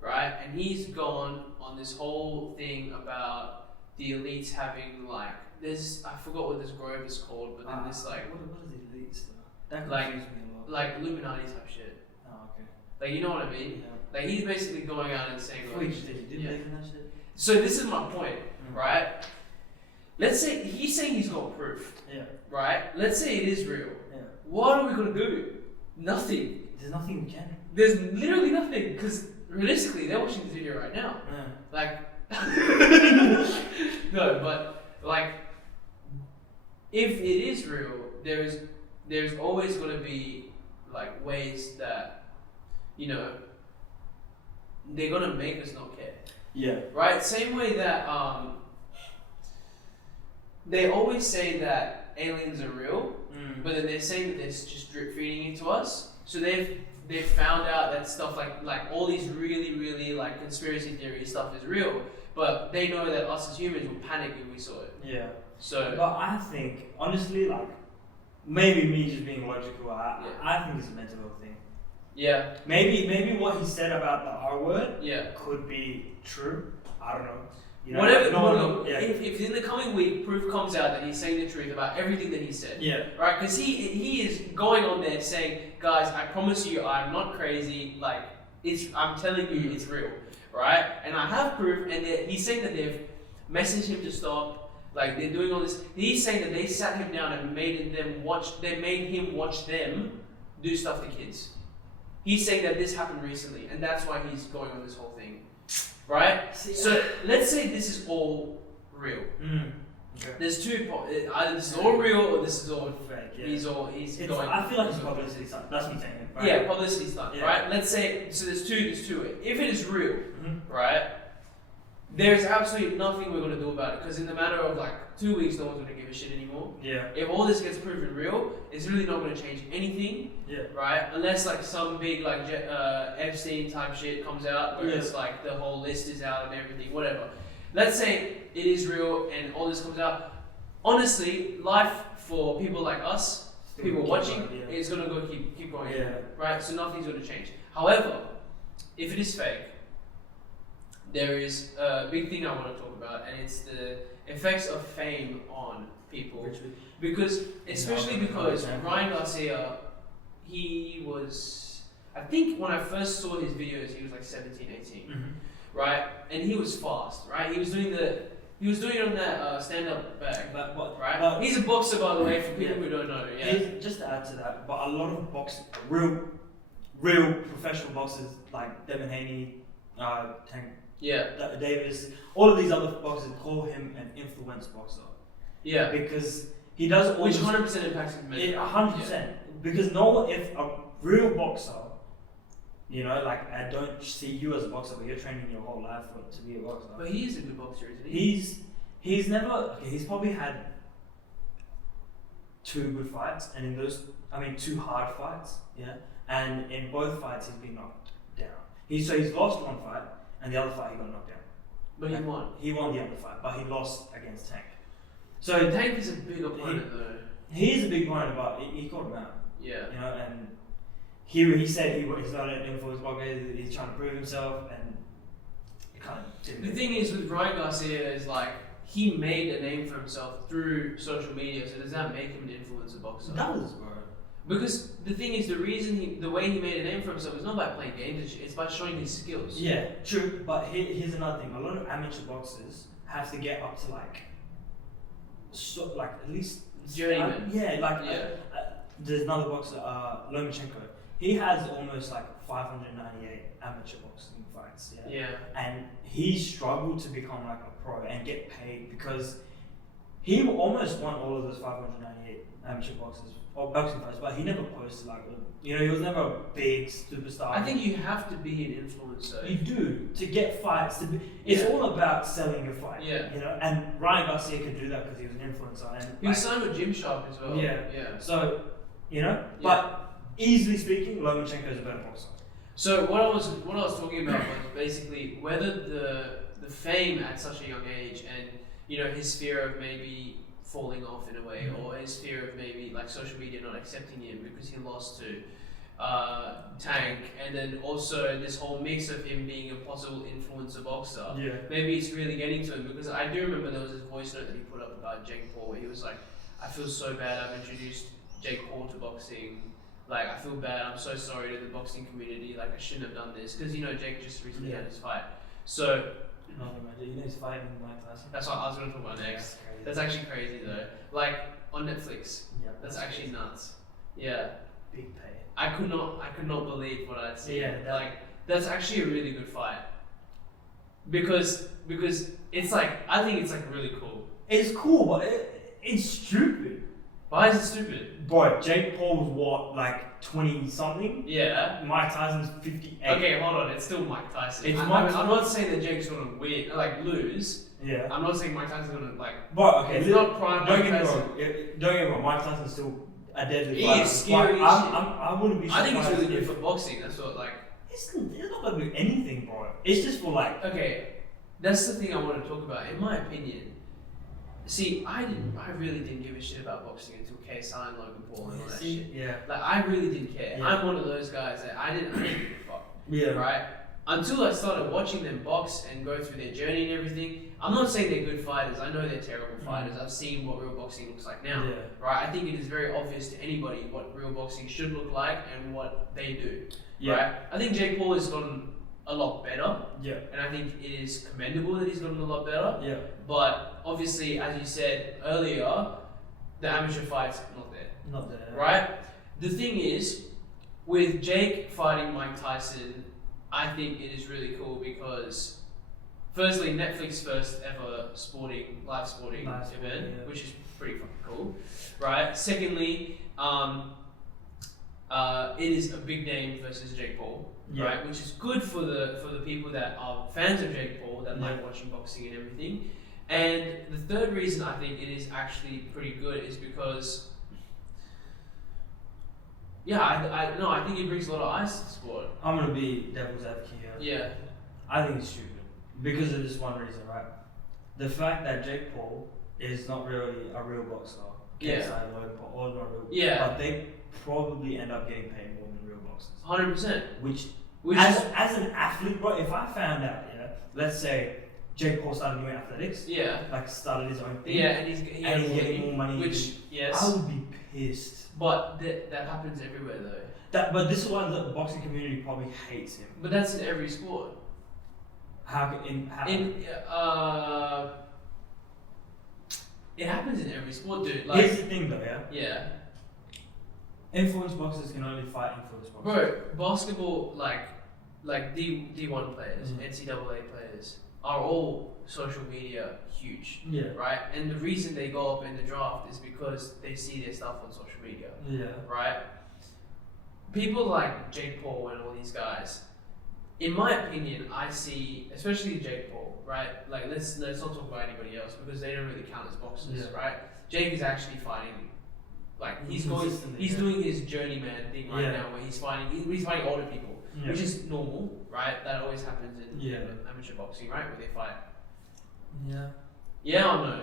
right, and he's gone on this whole thing about the elites having like I forgot what this grove is called, but then this like what are the elites though? That like confused me a lot. like Illuminati type shit. Oh, okay. Like you know what I mean? Yeah. Like he's basically going out and saying like, Wait, did you believe in that shit? So this is my point, right? Let's say he's saying he's got proof. Yeah. Right? Let's say it is real. Yeah. What are we gonna do? Nothing. There's nothing we can do. There's literally nothing, because realistically they're watching this video right now. Yeah. Like no, but like if it is real, there is there's always going to be like ways that, you know, they're going to make us not care. Yeah. Right? Same way that they always say that aliens are real, but then they're saying that they're just drip feeding it to us. So they've found out that stuff like all these really like conspiracy theory stuff is real, but they know that us as humans will panic if we saw it. Yeah. So, but I think honestly, like maybe me just being logical, I think it's a mental health thing. Yeah. Maybe what he said about the R word could be true. I don't know. You know, whatever. If in the coming week proof comes out that he's saying the truth about everything that he said, right? Because he is going on there saying, guys, I promise you, I'm not crazy. Like I'm telling you, it's real, right? And I have proof. And he's saying that they've messaged him to stop. Like they're doing all this. He's saying that they sat him down and made him watch them do stuff to kids. He's saying that this happened recently, and that's why he's going on this whole thing. Right? So let's say this is all real. Okay. There's two either this is all real or this is all fake. Yeah. He's going. I feel like it's publicity stunt. That's what I'm saying. Right? Yeah, publicity stunt. Right? Let's say so. There's two. If it is real, right? There's absolutely nothing we're going to do about it because in the matter of like 2 weeks, no one's going to give a shit anymore. Yeah. If all this gets proven real, it's really not going to change anything. Yeah. Right? Unless like some big like Epstein type shit comes out where it's like the whole list is out and everything, whatever. Let's say it is real and all this comes out. Honestly, life for people like us, people watching, is going to go keep going. Yeah. Right? So nothing's going to change. However, if it is fake, there is a big thing I want to talk about, and it's the effects of fame on people. Because, especially because Ryan Garcia, he was, I think when I first saw his videos, he was like 17, 18, right? And he was fast, right? He was doing it on that stand-up bag, right? But he's a boxer, by the way, for people who don't know. Yeah. Just to add to that, but a lot of real professional boxers like Devin Haney, Tank. Davis, all of these other boxers call him an influence boxer. Yeah. Because he does all which 100% impacts him. 100%. Because if a real boxer, you know, like I don't see you as a boxer, but you're training your whole life to be a boxer. But he is a good boxer, isn't he? He's probably had 2 good fights, and in those, 2 hard fights, and in both fights he's been knocked down. He's lost 1 fight. And the other fight he got knocked down. But he won. He won the other fight, but he lost against Tank. So Tank is a big opponent though. He is a big opponent, but he caught him out. Yeah. You know, and he said he's not an influence boxer, he's trying to prove himself, and it kind of didn't. The thing is with Ryan Garcia is like, he made a name for himself through social media, so does that make him an influencer boxer? It does, bro. Because the thing is, the way he made a name for himself is not by playing games and shit, it's by showing his skills. Yeah, true. But here's another thing. A lot of amateur boxers have to get up to like at least journeyman. There's another boxer, Lomachenko. He has almost like 598 amateur boxing fights. Yeah. And he struggled to become like a pro and get paid because he almost won all of those 598 amateur boxers. Or boxing fights, but he never posted like, he was never a big superstar. I think you have to be an influencer. You do to get fights. It's all about selling your fight. Yeah. You know, and Ryan Garcia could do that because he was an influencer. And he was signed with Gymshark as well. Yeah. So, but easily speaking, Lomachenko is a better boxer. So what I was talking about was basically whether the fame at such a young age and his fear of maybe falling off in a way, or his fear of maybe like social media not accepting him because he lost to Tank, and then also this whole mix of him being a possible influencer boxer. Yeah. Maybe it's really getting to him because I do remember there was this voice note that he put up about Jake Paul where he was like, I feel so bad I've introduced Jake Paul to boxing. Like, I feel bad, I'm so sorry to the boxing community, like I shouldn't have done this. Because Jake just recently had his fight. So he's fighting Mike Tyson. That's what I was going to talk about next. That's actually crazy though. Like on Netflix. Yeah. That's actually crazy. Nuts. Yeah. Big pay. I could not believe what I'd seen. Yeah. That's actually a really good fight. Because it's like, I think it's like really cool. It's cool, but it's stupid. Why is it stupid? Bro, Jake Paul was what, like 20 something? Yeah. Mike Tyson's 58. Okay, hold on. It's still Mike Tyson. It's I'm not saying that Jake's gonna win, like lose. Yeah. I'm not saying Mike Tyson's gonna like. But okay, It's not prime don't Mike get me Tyson. wrong. Don't get me wrong. Mike Tyson's still a deadly He fighter. is scary But as shit. I wouldn't be I surprised. think it's really if- good for boxing. That's what like. It's not gonna do anything, bro. It's just for like. Okay, that's the thing I want to talk about. In my opinion, see, I really didn't give a shit about boxing until KSI and Logan Paul and all that shit. Yeah. Like I really didn't care. Yeah. I'm one of those guys that I didn't give a fuck. Yeah. Right? Until I started watching them box and go through their journey and everything. I'm not saying they're good fighters. I know they're terrible fighters. I've seen what real boxing looks like now. Yeah. Right? I think it is very obvious to anybody what real boxing should look like and what they do. Yeah. Right? I think Jake Paul has gotten a lot better. Yeah. And I think it is commendable that he's gotten a lot better. Yeah. But obviously, as you said earlier, the amateur fight's not there. Not there. Right? The thing is, with Jake fighting Mike Tyson, I think it is really cool because, firstly, Netflix first ever live sporting Live event, sporting, yeah. which is pretty fucking cool, right? Secondly, it is a big name versus Jake Paul, Yeah. right? Which is good for the people that are fans of Jake Paul that like Yeah. watching boxing and everything. And the third reason I think it is actually pretty good is because. Yeah, I think it brings a lot of eyes to the sport. I'm gonna be devil's advocate here. Yeah. I think it's stupid because of this one reason, right? The fact that Jake Paul is not really a real boxer. Yeah. KSI, Logan Paul, all not real. Yeah. But they probably end up getting paid more than real boxers. 100%. Which Which as an athlete, bro, if I found out, let's say Jake Paul started doing athletics, yeah. like started his own thing, Yeah, and he's getting more money. Which, yes. I would be pissed. But that happens everywhere though. But this is why the boxing community probably hates him. But that's in every sport. It happens in every sport, dude. Like, here's the thing though, yeah. influence boxers can only fight influence boxers. Bro, basketball, like D1 players, NCAA players, are all social media huge, Yeah. right? And the reason they go up in the draft is because they see their stuff on social media, Yeah. right? People like Jake Paul and all these guys, in my opinion, I see, especially Jake Paul, right? Like let's not talk about anybody else because they don't really count as boxers, Yeah. right? Jake is actually fighting, like he's Consistently, doing his journeyman thing right Yeah. now where he's fighting older people, Yeah. which is normal, right? That always happens in Yeah. amateur boxing, right? Where they fight. Yeah. Yeah or no?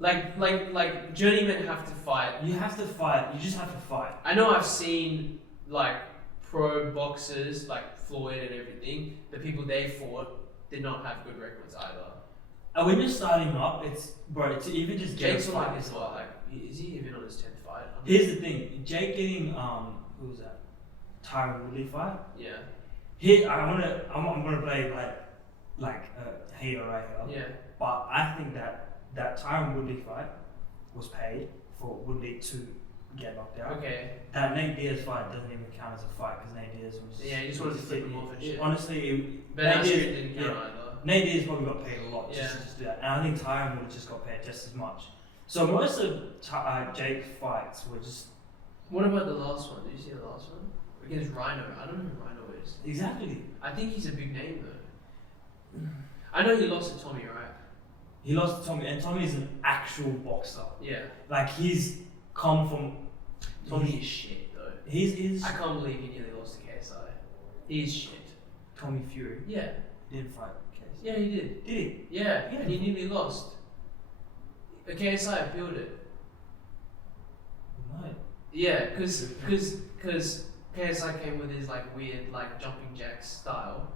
Like journeymen have to fight. You have to fight. You just have to fight. I know I've seen like pro boxers like Floyd and everything. The people they fought did not have good records either. And when you're starting up, to even just get Jake's a on fight like is his hard. what? Like is he even on his 10th fight? Here's the thing, Jake getting who was that? Tyron Woodley fight. Yeah. Here I'm gonna play like a hater right here. Yeah. But I think that Tyron Woodley fight was paid for Woodley to get knocked out. Okay. That Nate Diaz fight doesn't even count as a fight because Nate Diaz was. Yeah, he just wanted to flip him off and shit. Honestly, But Nate that Diaz shit didn't count either. Nate Diaz probably got paid a lot Yeah. just to just do that, and I think Tyron would have just got paid just as much. So most of Jake's fights were just What about the last one? Did you see the last one? Against Rhino. I don't know who Rhino is. exactly. I think he's a big name though. I know he lost to Tommy, right? He lost to Tommy, and Tommy's an actual boxer. Yeah. Like he's come from. Tommy is shit though. He's I can't believe he nearly lost to KSI. He's shit. Tommy Fury. Yeah. He didn't fight KSI. Yeah, he did. Did he? Yeah, Yeah. and he nearly lost. The KSI appealed it. No. Yeah, because KSI came with his like weird like jumping jack style,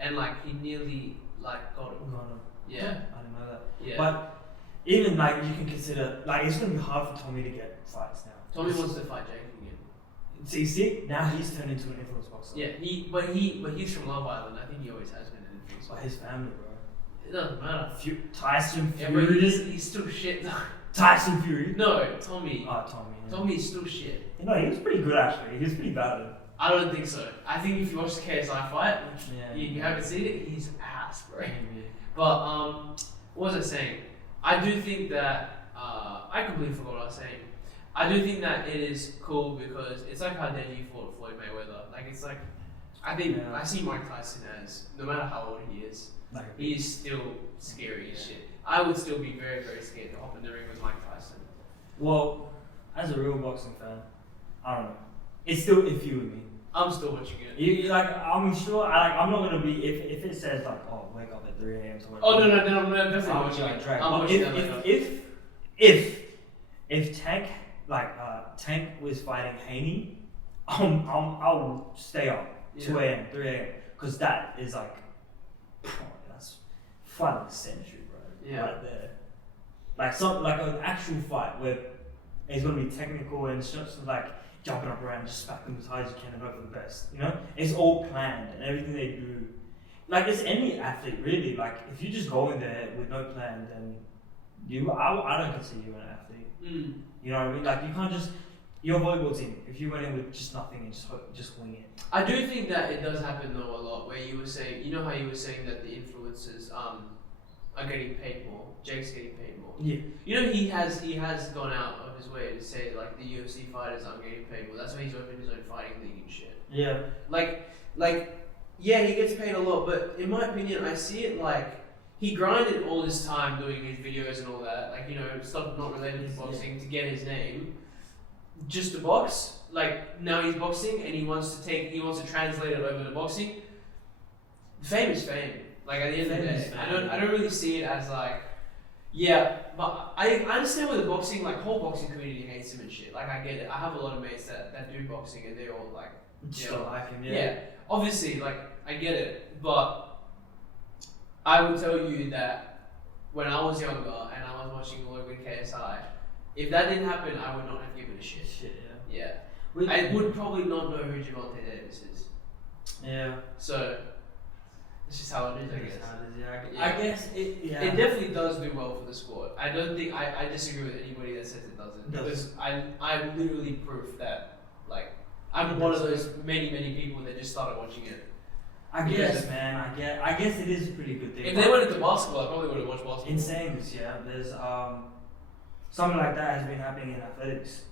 and like he nearly like got him. No. Yeah. I didn't know that. Yeah. But even like you can consider like it's gonna be hard for Tommy to get fights now. Tommy wants to fight Jake again. So you see, now he's turned into an influence boxer. Yeah, but he's from Love Island. I think he always has been an influence. But his family, bro. It doesn't matter. Tyson Yeah, Fury. but he's still shit. Tyson Fury. No, Tommy. Tommy. Yeah. Tommy's still shit. You know, he was pretty good actually. He was pretty bad. I don't think so. I think if you watch the KSI fight, which Yeah. you haven't seen it, he's ass, bro. Maybe. But what was I saying? I do think that I completely forgot what I was saying. I do think that it is cool because it's like how Deji fought Floyd Mayweather. Like it's like, I think I see Mike Tyson as no matter how old he is, he is still scary as shit. I would still be very very scared to hop in the ring with Mike Tyson. Well, as a real boxing fan, I don't know. It's still iffy with me. I'm still watching it. You like, I'm sure. I'm not gonna be if it says like, oh, wake up at 3 a.m. Oh no, I'm definitely I'm watching it. drag. I'm But watching that. if Tank was fighting Haney, I'll stay up 2 a.m. 3 a.m. because that is like, that's fight of the century, bro. Yeah. Right there. Like an actual fight where it's gonna be technical and it's just like jumping up around, just smacking as high as you can and hope for the best. You know, it's all planned and everything they do. Like it's any athlete really. Like if you just go in there with no plan, then I don't consider you an athlete. You know what I mean? Like you can't just. You're a volleyball team. If you went in with just nothing and just wing it. I do think that it does happen though a lot. Where you were saying, you know how you were saying that the influencers are getting paid more. Jake's getting paid more. Yeah. You know he has gone out of his way to say like the UFC fighters aren't getting paid more. That's why he's opened his own fighting league and shit. Yeah. Like yeah, he gets paid a lot, but in my opinion, I see it like he grinded all this time doing his videos and all that, like, you know, stuff not related to boxing to get his name, just to box. Like now he's boxing and he wants to translate it over to boxing. Fame is fame. Like at the end of the day, I don't really see it as like, yeah, but I understand where the boxing, like whole boxing community hates him and shit. Like I get it. I have a lot of mates that do boxing and they're all like, Just don't like him, yeah. Obviously, like I get it, but I will tell you that when I was younger and I was watching Logan KSI, if that didn't happen, I would not have given a shit. Yeah. I would probably not know who Gervonta Davis is. Yeah. So it's just how it is, I guess. I guess it. Yeah. It definitely does do well for the sport. I don't think I disagree with anybody that says it doesn't. Because I'm literally proof that like I'm one of those many people that just started watching it. I guess it is a pretty good thing. If they went into basketball, I probably would have watched basketball. In saying this, yeah, there's something like that has been happening in athletics,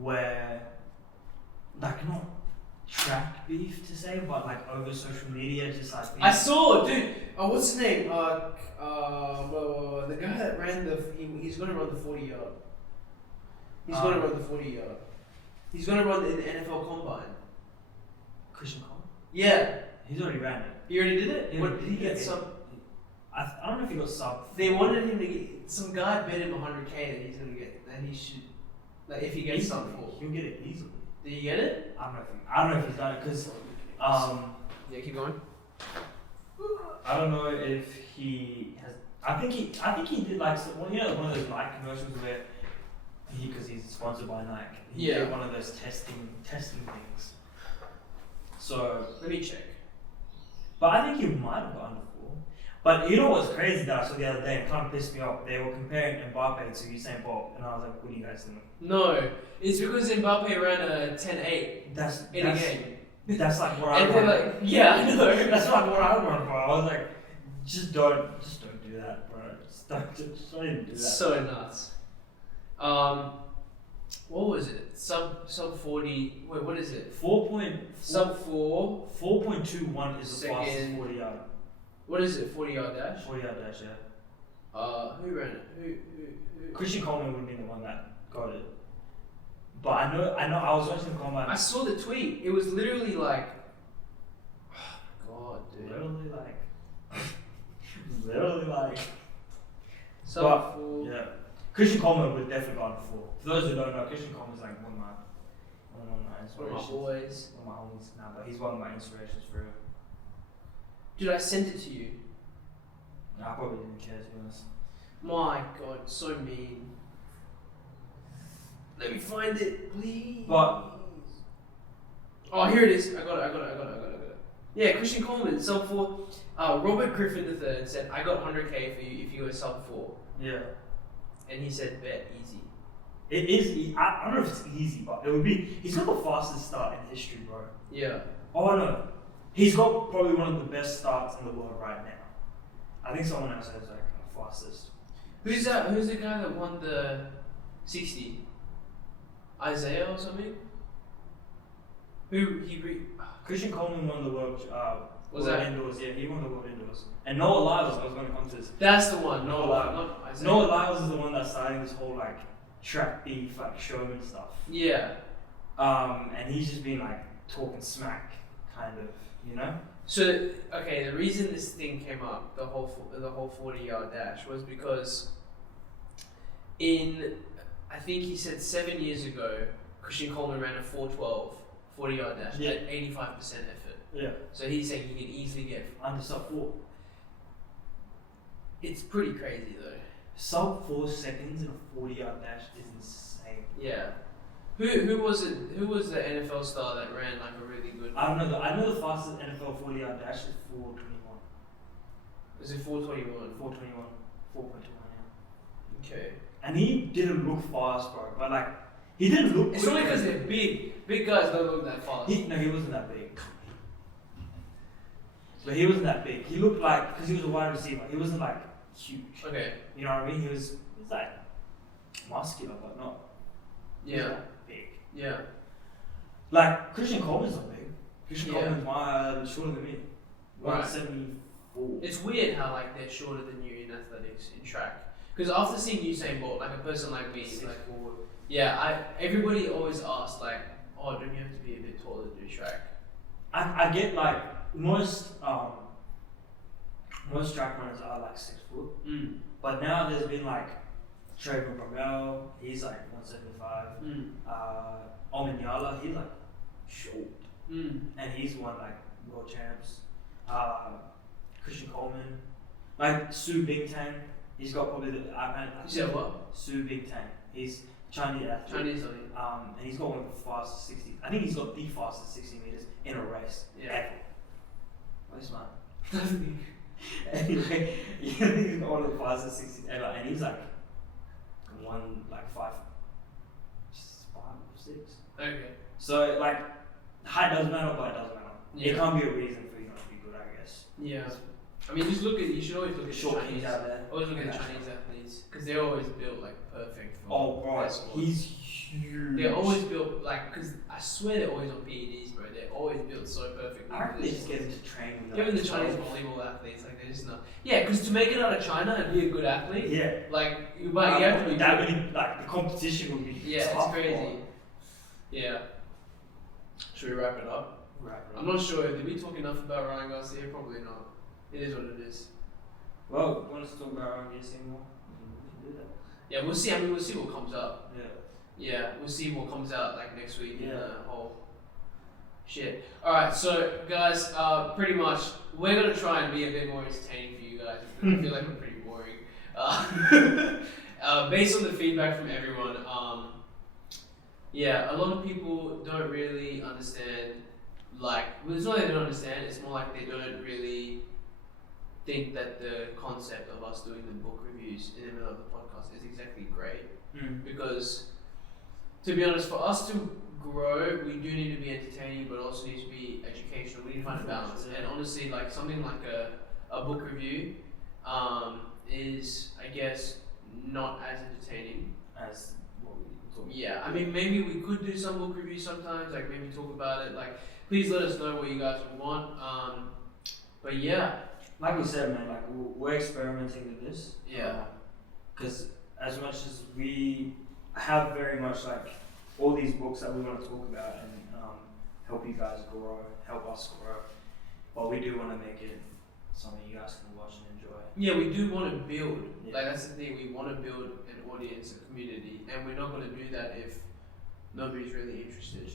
where like not track beef to say, but like over social media, just like I saw, dude. What's his name? The guy that ran he's gonna run the 40-yard. He's gonna run the 40-yard. He's gonna run in the NFL Combine. Christian Cole. Yeah. He's already ran it. He already did it? Yeah, What did he get? I don't know if he got sub. They wanted him to get. Some guy bet him 100K that he's gonna get. That he should. Like if he gets sub 4. He'll get it easily. Did he get it? I don't know if he's done it because Yeah, keep going. I don't know if he has. I think he did like one of those Nike commercials where because he's sponsored by Nike. He did one of those testing things. So Let me check. but I think he might have gone to 4. But you know what's crazy that I saw the other day and kind of pissed me off? They were comparing Mbappe to Usain Bolt, and I was like, what do you guys think? No, it's because Mbappe ran a 10.8 in a game. That's like what I And they're run. like, yeah, I know. That's like what I run for. I was like, just don't do that, bro. Just don't even do that. So nuts. What was it? Sub 40. Wait, what is it? 4.4. Sub 4. 4.21 is the fastest Second. 40 yard. What is it? 40-yard dash. 40 yard dash, yeah. Who ran it? Who? Christian Coleman would be the one that got it. But I know. I was watching the combine. I saw the tweet. It was literally like, oh my god, dude. Literally like. Sub 4. Yeah. Christian Coleman would definitely go on 4. For those who don't know, Christian Coleman's like one of my One of inspirations. my boys. One of my homies now, but he's one of my inspirations for real. Dude, I sent it to you. I probably didn't care, to be honest. My god, so mean. Let me find it, please. But oh, here it is. I got it. Yeah, Christian Coleman, sub 4. Robert Griffin III said, I got 100K for you if you go sub 4. yeah, And he said, bet, easy. it is. I don't know if it's easy, but it would be. He's got the fastest start in history, bro. Yeah. Oh no, he's got probably one of the best starts in the world right now. I think someone else has like the fastest. Who's that? Who's the guy that won the 60. Isaiah or something? Who he Christian Coleman won the world. Was world that? indoors? Yeah, he won the world indoors. And Noah Lyles, I was going to come to this. That's the one. Noah No, Lyles. not Isaiah. Noah Lyles is the one that's starting this whole like track beef, like showman stuff. Yeah. And he's just been like talking smack, kind of, you know. So okay, the reason this thing came up, the whole 40-yard dash, was because I think he said 7 years ago, Christian Coleman ran a 4:12 40-yard dash at 85% effort. Yeah. So he's saying he can easily get Under sub 4. It's pretty crazy though. Sub 4 seconds in a 40-yard dash is insane. Yeah. Who was it? Who was the NFL star that ran like a really good? I don't know. I know the fastest NFL 40-yard dash is 4:21. Was it 4:21? 4:21. 4.21. Yeah. Okay. And he didn't look fast, bro. But like, he didn't look. It's only because they're big. Big guys don't look that fast. He wasn't that big. But he wasn't that big. He looked like, because he was a wide receiver, he wasn't like huge. Okay. You know what I mean? He was like muscular, but not Yeah. like big. Yeah. Like Christian Coleman's not big. Christian Yeah. Coleman's shorter than me. Right. 174. It's weird how like they're shorter than you in athletics in track. Because after seeing Usain Bolt, like a person like me, like everybody always asks like, oh, don't you have to be a bit taller to do track? I get like most track runners are like 6 foot, but now there's been like Trevor Bromell, he's like 175. Omah, he's like short, and he's won like world champs. Christian Coleman, like Su Bingtang, he's got probably the. You said what? Su Bingtang, he's Chinese athlete. Chinese only. And he's got one of the fastest 60. I think he's got the fastest 60 meters in a race ever. Very smart. Anyway, he's got one of the fastest 60 ever, and he's like 5'6". Okay. So like, height doesn't matter, but it doesn't matter. Yeah. It can't be a reason for you not to be good, I guess. Yeah. I mean, you should always look at Short the Chinese. kids out there. Always look at the Chinese athletes because they're always built like perfect. For Oh, bro, their sports. he's huge. They're always built like, because I swear they're always on PEDs, bro. They're always built so perfectly. I reckon they just get him to train with Even the like, Chinese volleyball athletes, like they're just not. Yeah, because to make it out of China and be a good athlete, Yeah. like you have to be that good. many, like the competition would be Yeah, tough, it's crazy. bro. Yeah. Should we wrap it up? Right, I'm not sure. Did we talk enough about Ryan Garcia? Probably not. It is what it is. Well, you want us to talk about Ryan Garcia more? We can do that. Yeah, we'll see. I mean, we'll see what comes up. Yeah. Yeah, we'll see what comes out like next week in Yeah. the whole shit. Alright, so guys, pretty much we're gonna try and be a bit more entertaining for you guys because I feel like we're pretty boring. Based on the feedback from everyone, yeah, a lot of people don't really understand. Like, well, it's not that they don't understand. It's more like they don't really think that the concept of us doing the book reviews in the middle of the podcast is exactly great. Because, to be honest, for us to grow, we do need to be entertaining, but also need to be educational. We need to find a balance. And honestly, like something like a book review is, I guess, not as entertaining As what we talk about. Yeah, I mean, maybe we could do some book reviews sometimes, like maybe talk about it. Like, please let us know what you guys would want. But yeah. Like we said, man, like we're experimenting with this. Yeah. Because as much as we have very much like all these books that we want to talk about and help you guys grow, help us grow, but we do want to make it something you guys can watch and enjoy. Yeah, we do want to build. Yeah. Like, that's the thing. We want to build an audience, a community, and we're not going to do that if nobody's really interested.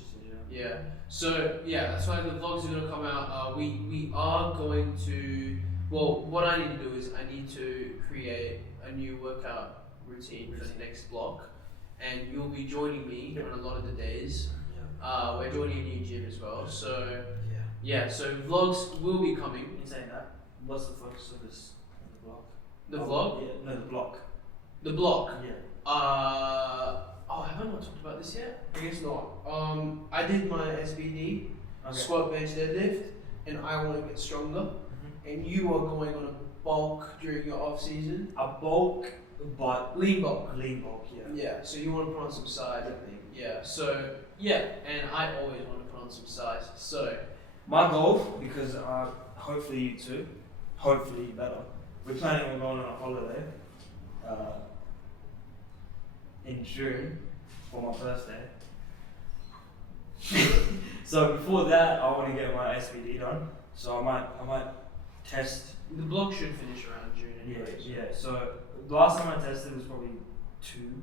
Yeah. So yeah, that's why the vlogs are going to come out. We are going to. Well, what I need to do is I need to create a new workout routine for the next block, and you'll be joining me on a lot of the days. Yeah. We're joining a new gym as well, so Yeah. yeah. So vlogs will be coming. In saying that, what's the focus of this on the block? The vlog, Yeah, no, the block. the block. Yeah. Oh, have I not talked about this yet? I guess not. I did my SBD, Okay. squat, bench, deadlift, and I want to get stronger. And you are going on a bulk during your off season. A bulk but Lean bulk. lean bulk, yeah. Yeah, so you want to put on some size, I think. Yeah, so, yeah, and I always want to put on some size. So, My goal, because hopefully you too, hopefully you better. We're planning on going on a holiday in June for my birthday. So before that, I want to get my SBD done. So I might test. the block should finish around June anyway. Yeah. So the last time I tested was probably 2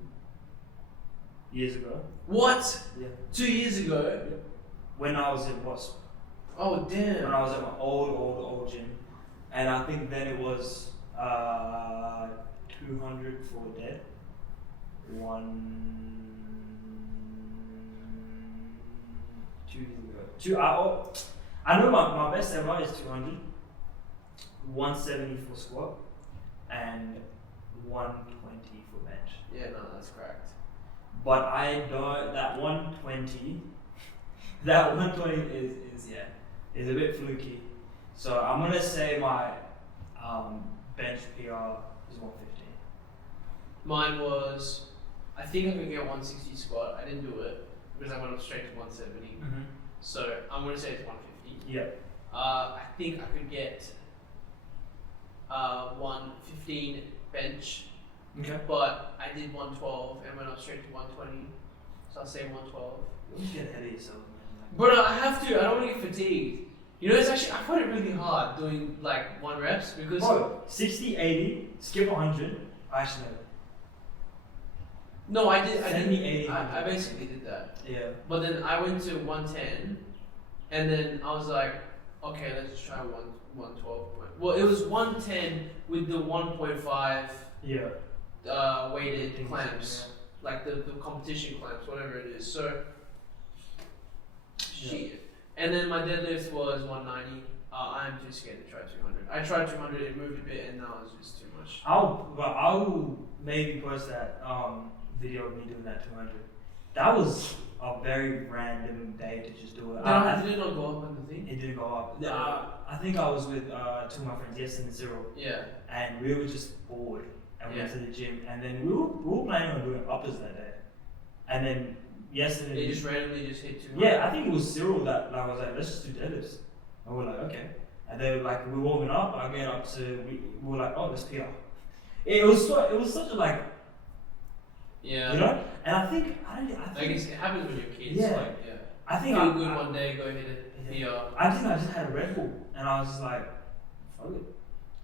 years ago. What? Yeah. 2 years ago? When I was in Wasp. Oh, damn. When I was at my old gym, and I think then it was 200 for dead. 2 years ago. I know my best ever is 200, 170 for squat, and 120 for bench. Yeah, no, that's correct. But I don't. That 120, that 120 is a bit fluky. So I'm gonna say my bench PR is 115. Mine was, I think I could get 160 squat. I didn't do it because I went up straight to 170. Mm-hmm. So I'm going to say it's 150. Yeah. I think I could get 115 bench, Okay. but I did 112 and went up straight to 120. So I'll say 112. You always get ahead of yourself, man. But I have to. I don't want to get fatigued. You know, it's actually, I find it really hard doing like 1 reps because. Bro, 60, 80, skip 100. Actually, No, I did. 70, 80. I basically did that. yeah. But then I went to 110, and then I was like, okay, let's try 112. Well, it was 110 with the 1.5 Yeah. weighted Things, clamps, like the competition clamps, whatever it is. So, shit. And then my deadlift was 190. I'm too scared to try 200. I tried 200, it moved a bit, and now it's just too much. I'll maybe post that video of me doing that 200. That was a very random day to just do it. Did it not go up on the thing? It didn't go up. I think I was with 2 of my friends, Yes and Zero, Yeah. and we were just bored and we went Yeah. to the gym, and then we were planning on doing uppers that day, and then yesterday. They just randomly just hit 200. Yeah, I think it was Cyril that was like, let's just do deadlifts. And we're like, okay. And then like we were warming up, I get up to we were like, oh, let's PR. It was such a like, Yeah. you know. And I think I guess it happens when you're kids. Yeah. Like, yeah. I think Feel good one day, go hit a PR. I think I just had a Red Bull, and I was just like, fuck it.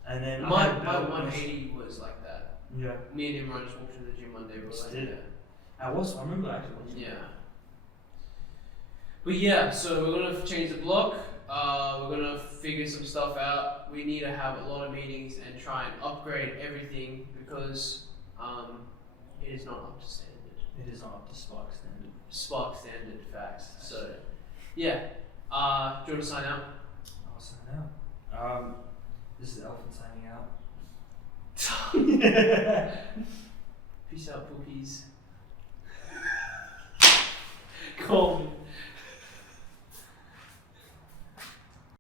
And then I My had Bell 180 was like that. Yeah. Me and him were just walking to the gym one day. We were Just like, did. yeah. I remember actually watching. Yeah. But yeah, so we're gonna change the block. We're gonna figure some stuff out. We need to have a lot of meetings and try and upgrade everything because it is not up to standard. It is not up to Spark standard. Spark standard facts. So yeah. Do you want to sign out? I'll sign out. This is Elfin signing out. Peace out, poopies. Call me.